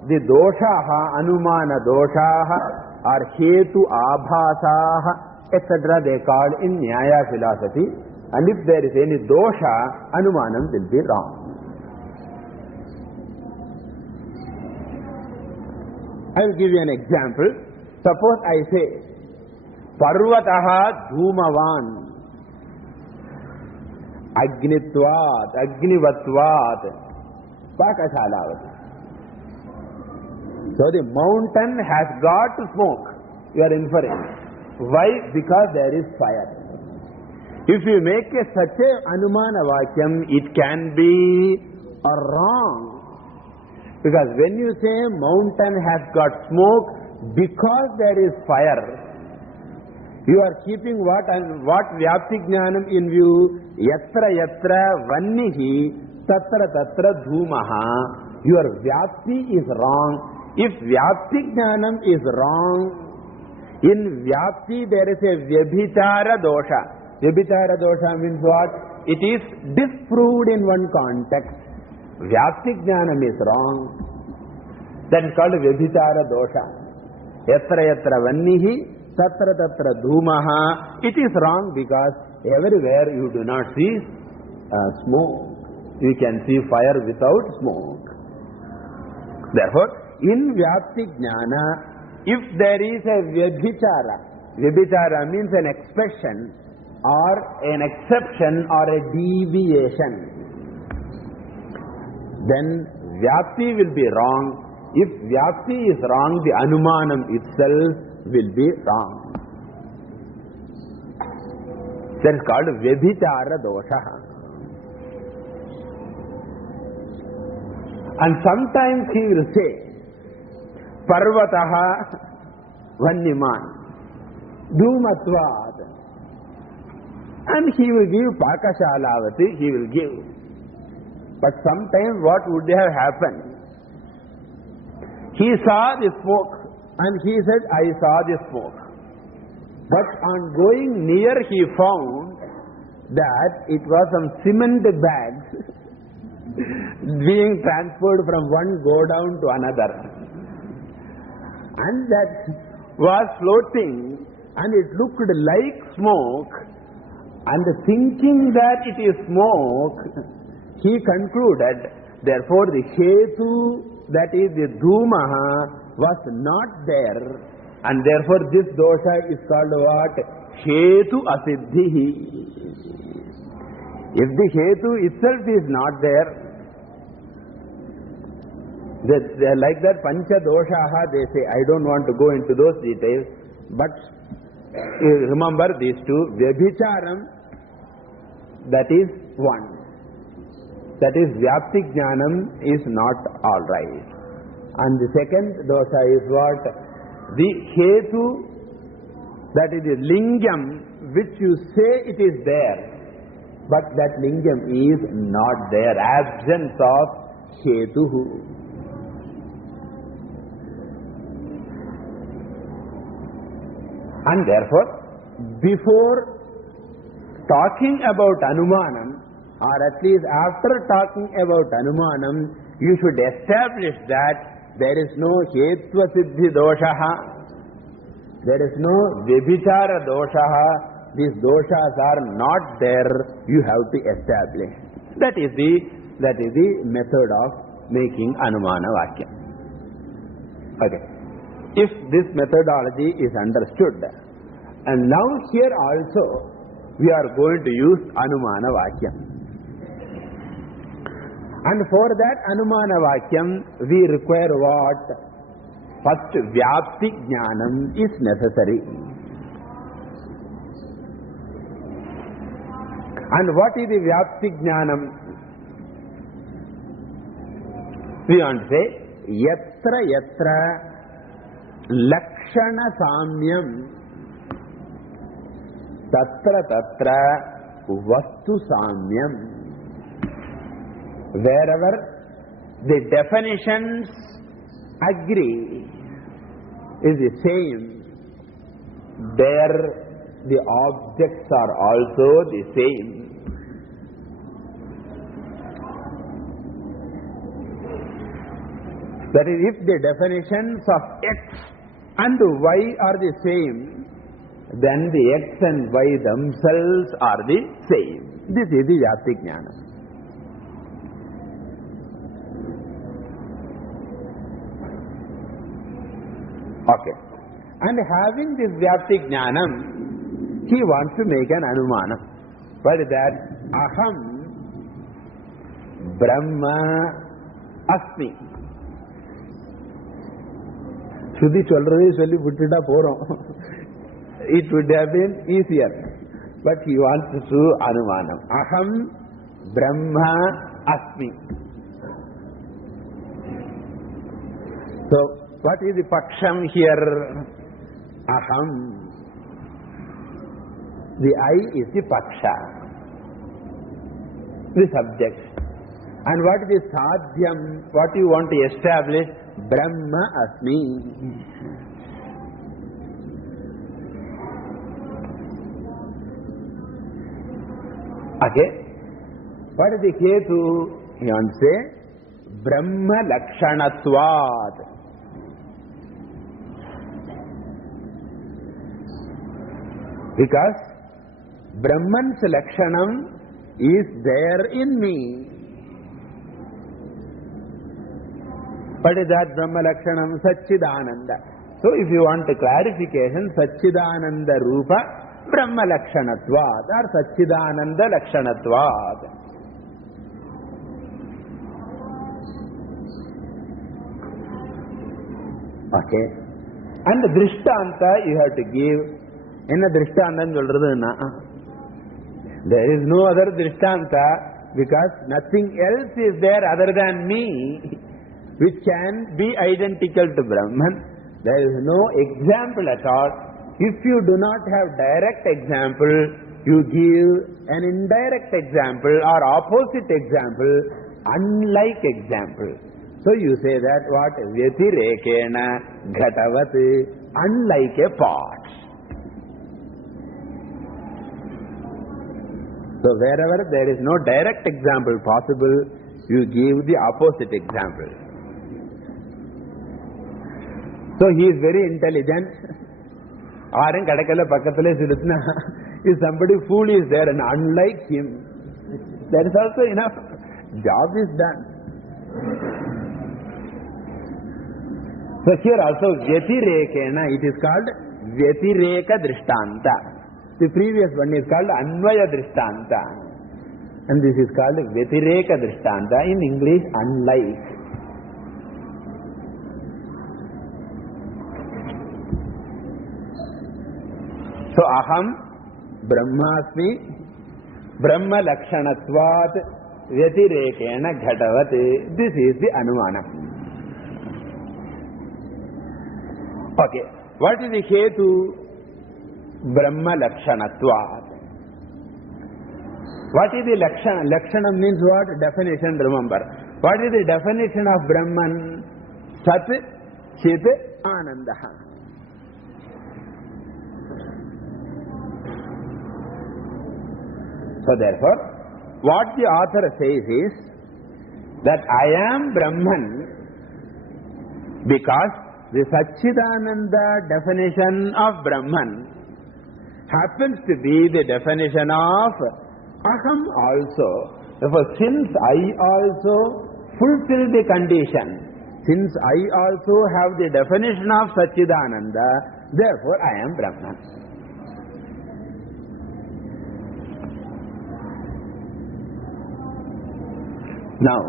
the doshaha, anumana doshaha, or hetu abhasaha, etc. They called in Nyaya philosophy. And if there is any dosha, anumanam will be wrong. I will give you an example. Suppose I say, Parvataha Dhumavan, Agnitvat, Agnivatvat, Pakashalavati. So the mountain has got smoke. You are inferring. Why? Because there is fire. If you make such a anumana vakyam, it can be wrong. Because when you say mountain has got smoke because there is fire, you are keeping what Vyapti Jnanam in view? Yatra yatra vannihi tatra tatra dhumaha. Your Vyapti is wrong. If Vyapti Jnanam is wrong, in Vyapti there is a Vyabhichara dosha. Vyabhichara dosha means what? It is disproved in one context. Vyapti Jnanam is wrong. That is called Vyabhichara dosha. Yatra yatra vannihi tatra tatra dhumaha. It is wrong because everywhere you do not see smoke. You can see fire without smoke. Therefore, in Vyapti Jnana, if there is a Vyabhichara means an expression or an exception or a deviation, then Vyapti will be wrong. If Vyapti is wrong, the Anumanam itself will be wrong. That is called Vyabhichara dosha. And sometimes he will say, Parvataha Vanniman, Dhumatvat. And he will give Pakashalavati, he will give. But sometimes what would have happened? He saw the smoke and he said, I saw the smoke. But on going near, he found that it was some cement bags being transferred from one godown to another. And that was floating and it looked like smoke. And thinking that it is smoke, he concluded, therefore the Hetu, that is the Dhumaha, was not there. And therefore this dosha is called what? Hetu asiddhihi. If the Hetu itself is not there, they like that Pancha doshaha, they say. I don't want to go into those details. But remember these two. Vyabhicharam, that is one. That is Vyapti Jnanam is not alright. And the second dosha is what? The Hetu, that is the Lingam, which you say it is there. But that Lingam is not there. Absence of Hetuhu. And therefore, before talking about Anumanam, or at least after talking about Anumanam, you should establish that there is no Hetva Siddhi doshaha, there is no Vyabhichara doshaha, these doshas are not there, you have to establish. That is the method of making Anumana Vakya. Okay. If this methodology is understood, and now here also we are going to use Anumana Vakyam. And for that Anumana Vakyam we require what? First, Vyapti Jnanam is necessary. And what is the Vyapti Jnanam? We want to say, Yatra Yatra Lakshana Samyam Tatra Tatra Vastu Samyam. Wherever the definitions agree, is the same, there the objects are also the same. That is, if the definitions of X and Y are the same, then the X and Y themselves are the same. This is the Vyapti Jnana. Okay. And having this Vyapti Jnanam, he wants to make an Anumanam. What is that? Aham Brahma Asmi. Shruti சொல்றதே சொல்லி விட்டுட்டா போறோம். It would have been easier, but he wants to do Anumanam. Aham Brahma Asmi. So, what is the Paksham here? Aham. The I is the Paksha, the subject. And what is the Sadhyam? What you want to establish? Brahma Asmi. Okay. What is the Hetu? He wants to say Brahma Lakshanatvat. Because Brahman's Lakshanam is there in me. What is that Brahma Lakshanam? Satchidananda. So if you want a clarification, Satchidananda Rupa Brahma Lakshanatvat or Satchidananda Lakshanatvat. Okay. And the Drishtanta you have to give. Enna Drishtanta solraduna? There is no other Drishtanta because nothing else is there other than me which can be identical to Brahman. There is no example at all. If you do not have direct example, you give an indirect example or opposite example, unlike example. So you say that what? Vyatirekena ghatavati, unlike a pot. So wherever there is no direct example possible, you give the opposite example. So he is very intelligent. If somebody fool is there and unlike him, that is also enough. Job is done. So here also Vyatirekena, it is called Vyatireka Drishtanta. The previous one is called Anvaya Drishtanta. And this is called Vyatireka Drishtanta. In English, unlike. So Aham Brahmasmi Brahma Lakshanatvat Vyatirekena Ghatavate. This is the Anumanam. Okay. What is the Hetu? Brahma Lakshanatvat. What is the Lakshana? Lakshana means what? Definition, remember. What is the definition of Brahman? Sat Chit Anandaha. So therefore, what the author says is that I am Brahman because the Satchidananda definition of Brahman happens to be the definition of Aham also. Therefore, since I also fulfill the condition, since I also have the definition of Satchidananda, therefore I am Brahman. Now,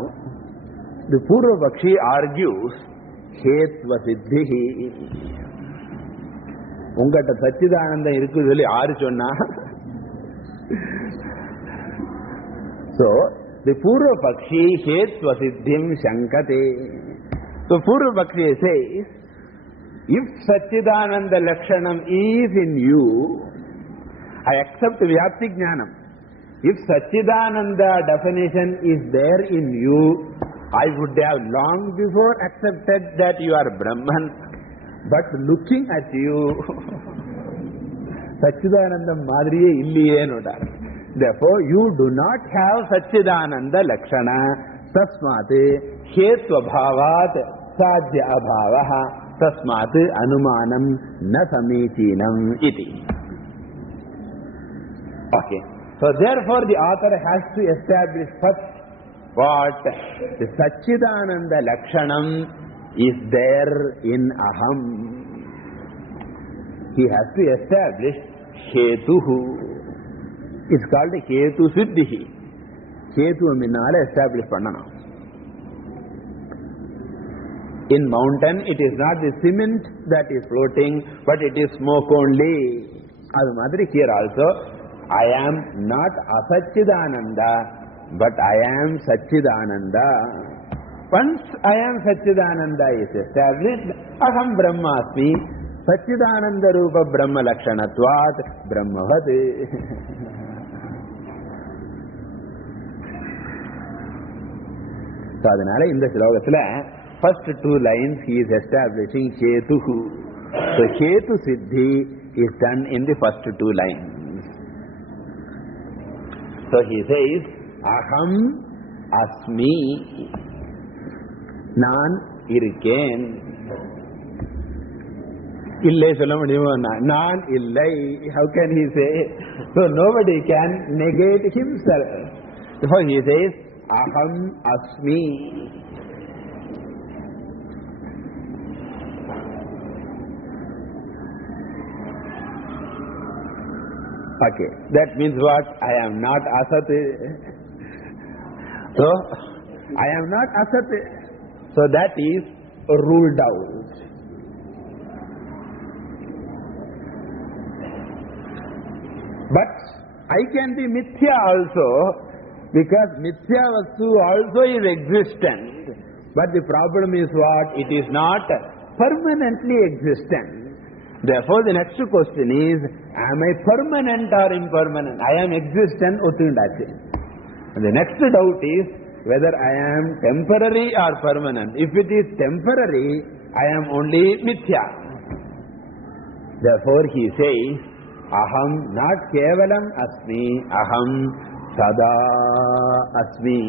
the Purvapakshi argues Hetva Siddhihi. Ungata Satchidananda irukku solli yaru sonna? So, the Purvapakshi Hetva Siddhim Shankate. So, Purvapakshi says, if Satchidananda Lakshanam is in you, I accept Vyapti Jnanam. If Satchidananda definition is there in you, I would have long before accepted that you are Brahman, but looking at you, Satchidanandam madriye illiye notar. Therefore, you do not have Satchidananda Lakshana. Tasmat Hetva Bhavat Sadhya Abhavaha Tasmat Anumanam Na Samichinam Iti. Okay. So therefore the author has to establish first what? The Satchidananda Lakshanam is there in Aham. He has to establish Hetuhu. It's called Hetu Siddhihi. Hetu Minala establish Pannana. In mountain, it is not the cement that is floating, but it is smoke only. As Madri here also, I am not Asatchidananda, but I am Satchidananda. Once I am Satchidananda is established, Aham Brahmasmi, Satchidananda Rupa Brahma Lakshanatvat Brahmavati. So, adhanala in the shlokathila, first two lines he is establishing Hetuhu. So, Hetu Siddhi is done in the first two lines. So, he says, Aham Asmi, Nan Irken. Illai solla mudiyuma, Nan Illai. How can he say? So, nobody can negate himself. Therefore, he says, Aham Asmi. Okay, that means what? I am not Asat. So, I am not Asat. So, that is ruled out. But I can be Mithya also, because Mithya Vastu also is existent. But the problem is what? It is not permanently existent. Therefore, the next question is, am I permanent or impermanent? I am existent, and the next doubt is whether I am temporary or permanent. If it is temporary, I am only Mithya. Therefore, he says, Aham not Kevalam Asmi, Aham Sada Asmi.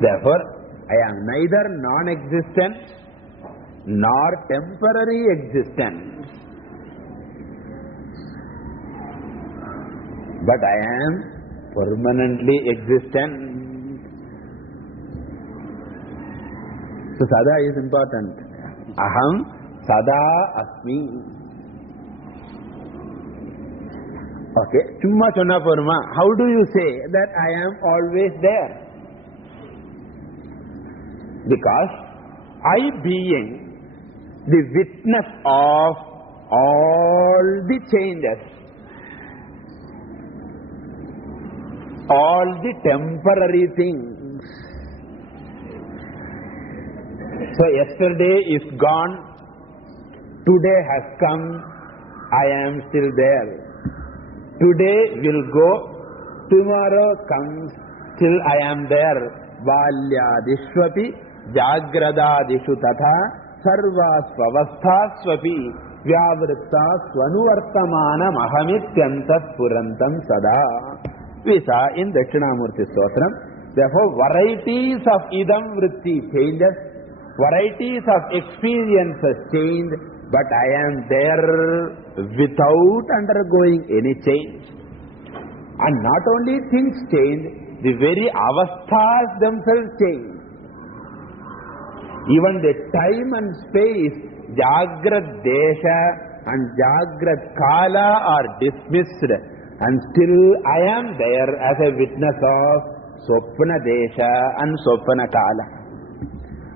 Therefore, I am neither non-existent nor temporary existence, but I am permanently existent. So Sada is important. Aham Sada Asmi. Okay, Chumma Chonna Purma. How do you say that I am always there? Because I being the witness of all the changes, all the temporary things. So yesterday is gone, today has come, I am still there. Today will go, tomorrow comes, still I am there. Balyadishvapi, Jagradadishu tatha, Sarvasvavasthasvapi, Vyavrittas Svanuvartamana Mahamityantas Purantam Sada. We saw in Dakshinamurti Stotram. Therefore, varieties of idam vritti changes, varieties of experiences change, but I am there without undergoing any change. And not only things change, the very avasthas themselves change. Even the time and space, Jagrad Desha and Jagrad Kala are dismissed, and still I am there as a witness of Sopna Desha and Sopna Kala.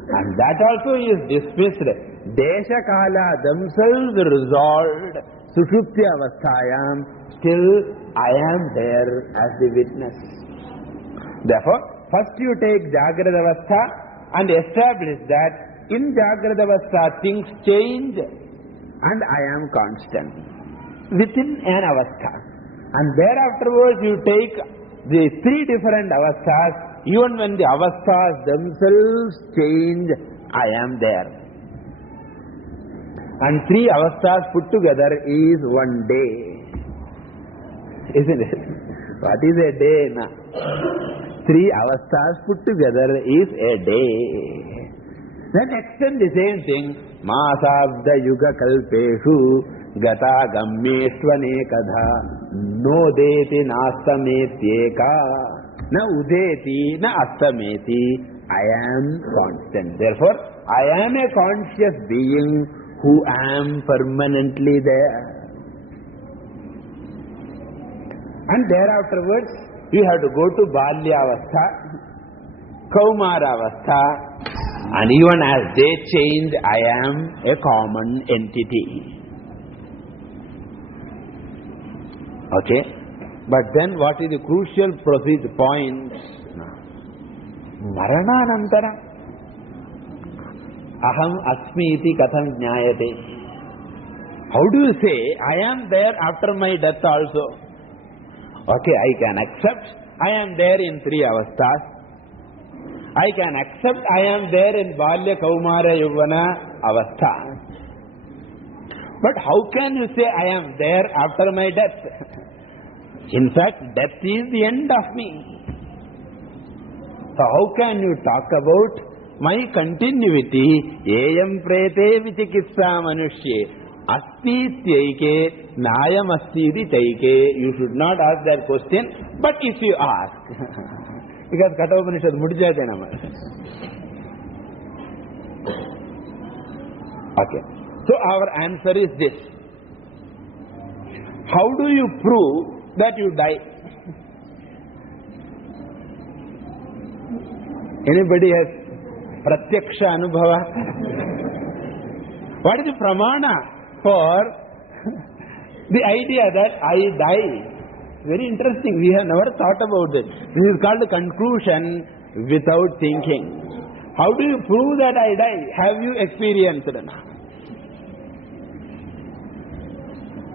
And that also is dismissed. Desha Kala themselves resolved, Sushupti Avasthayam, still I am there as the witness. Therefore, first you take Jagrad Avastha and establish that in Jagrada Avastha things change and I am constant within an Avastha. And thereafterwards you take the three different avasthas, even when the avasthas themselves change, I am there. And three avasthas put together is one day. Isn't it? What is a day now? Three avasthas put together is a day. Then extend the same thing. Masabda yuga kalpeshu gata gammeshvane kadha nodeti nastametyeka na udeti na astameti. I am constant. Therefore, I am a conscious being who am permanently there. And thereafterwards, you have to go to Balyavastha, Kaumaravastha, and even as they change, I am a common entity. Okay? But then what is the crucial point? Marananantara. Aham asmi iti katham jnayate. How do you say, I am there after my death also? Okay, I can accept I am there in three avasthas. I can accept I am there in Balya, Kaumara, Yuvana avastha. But how can you say I am there after my death? In fact, death is the end of me. So how can you talk about my continuity? Eyam prete vichikitsa manushye asti tyaike nayam asti taike. You should not ask that question, but if you ask, because Katha Upanishad mudijate nama. Okay. So our answer is this. How do you prove that you die? Anybody has pratyaksha anubhava? What is the pramana for the idea that I die? Very interesting. We have never thought about it. This is called the conclusion without thinking. How do you prove that I die? Have you experienced it?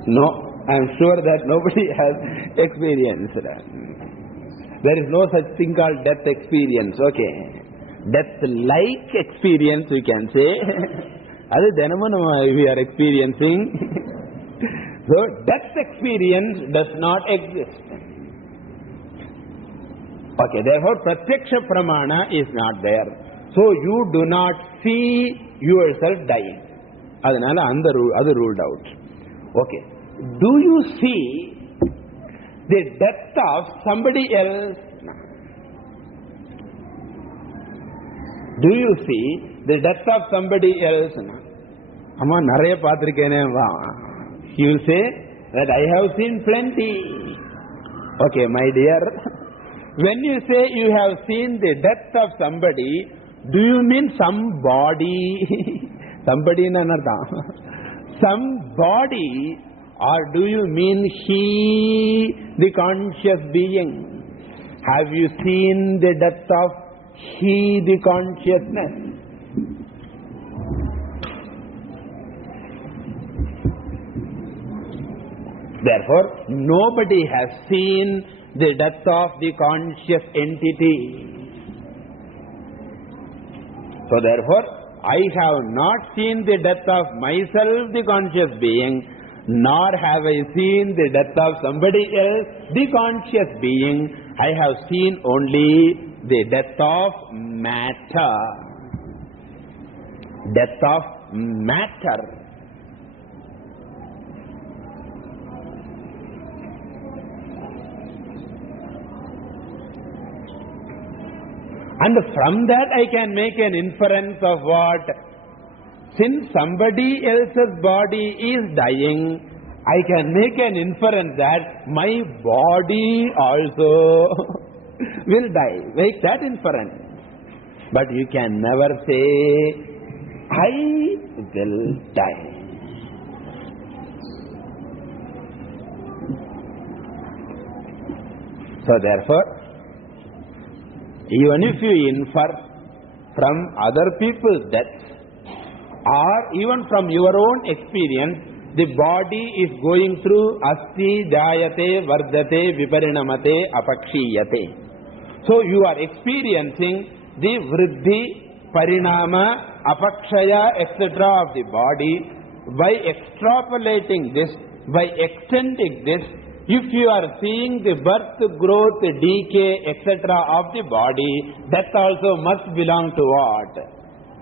No. I am sure that nobody has experienced it. There is no such thing called death experience. Okay. Death-like experience, we can say. That is we are experiencing. So, death experience does not exist. Okay, therefore, pratyaksha pramana is not there. So, you do not see yourself dying. Adanala other ruled out. Okay. Do you see the death of somebody else? Do you see the death of somebody else? Amma naraya paathirukene va. He will say that I have seen plenty. Okay, my dear. When you say you have seen the death of somebody, do you mean somebody? Somebody in another. Somebody, or do you mean he, the conscious being? Have you seen the death of he, the consciousness? Therefore, nobody has seen the death of the conscious entity. So therefore, I have not seen the death of myself, the conscious being, nor have I seen the death of somebody else, the conscious being. I have seen only the death of matter. Death of matter. And from that I can make an inference of what? Since somebody else's body is dying, I can make an inference that my body also will die. Make that inference. But you can never say, I will die. So therefore, even if you infer from other people's deaths, or even from your own experience, the body is going through asti, jayate, vardate, viparinamate, apakshiyate. So you are experiencing the vriddhi, parinama, apakshaya, etc. of the body. By extrapolating this, by extending this, if you are seeing the birth, growth, decay, etc. of the body, that also must belong to what?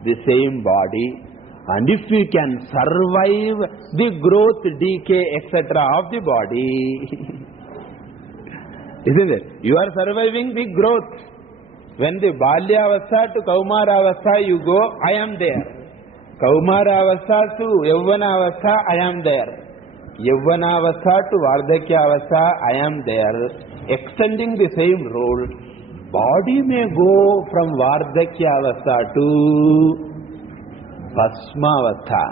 The same body. And if you can survive the growth, decay, etc. of the body, isn't it? You are surviving the growth. When the Balyavastha to Kaumaravastha you go, I am there. Kaumaravastha to Yavvanavastha, I am there. Yavvanavastha to Vardhakyavastha, I am there. Extending the same role, body may go from Vardhakyavastha to Bhasmavastha,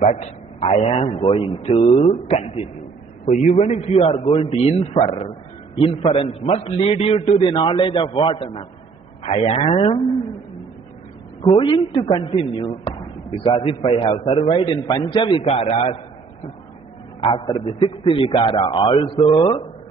but I am going to continue. So even if you are going to infer, inference must lead you to the knowledge of what? I am going to continue, because if I have survived in Pancha Vikaras, after the sixth Vikara also,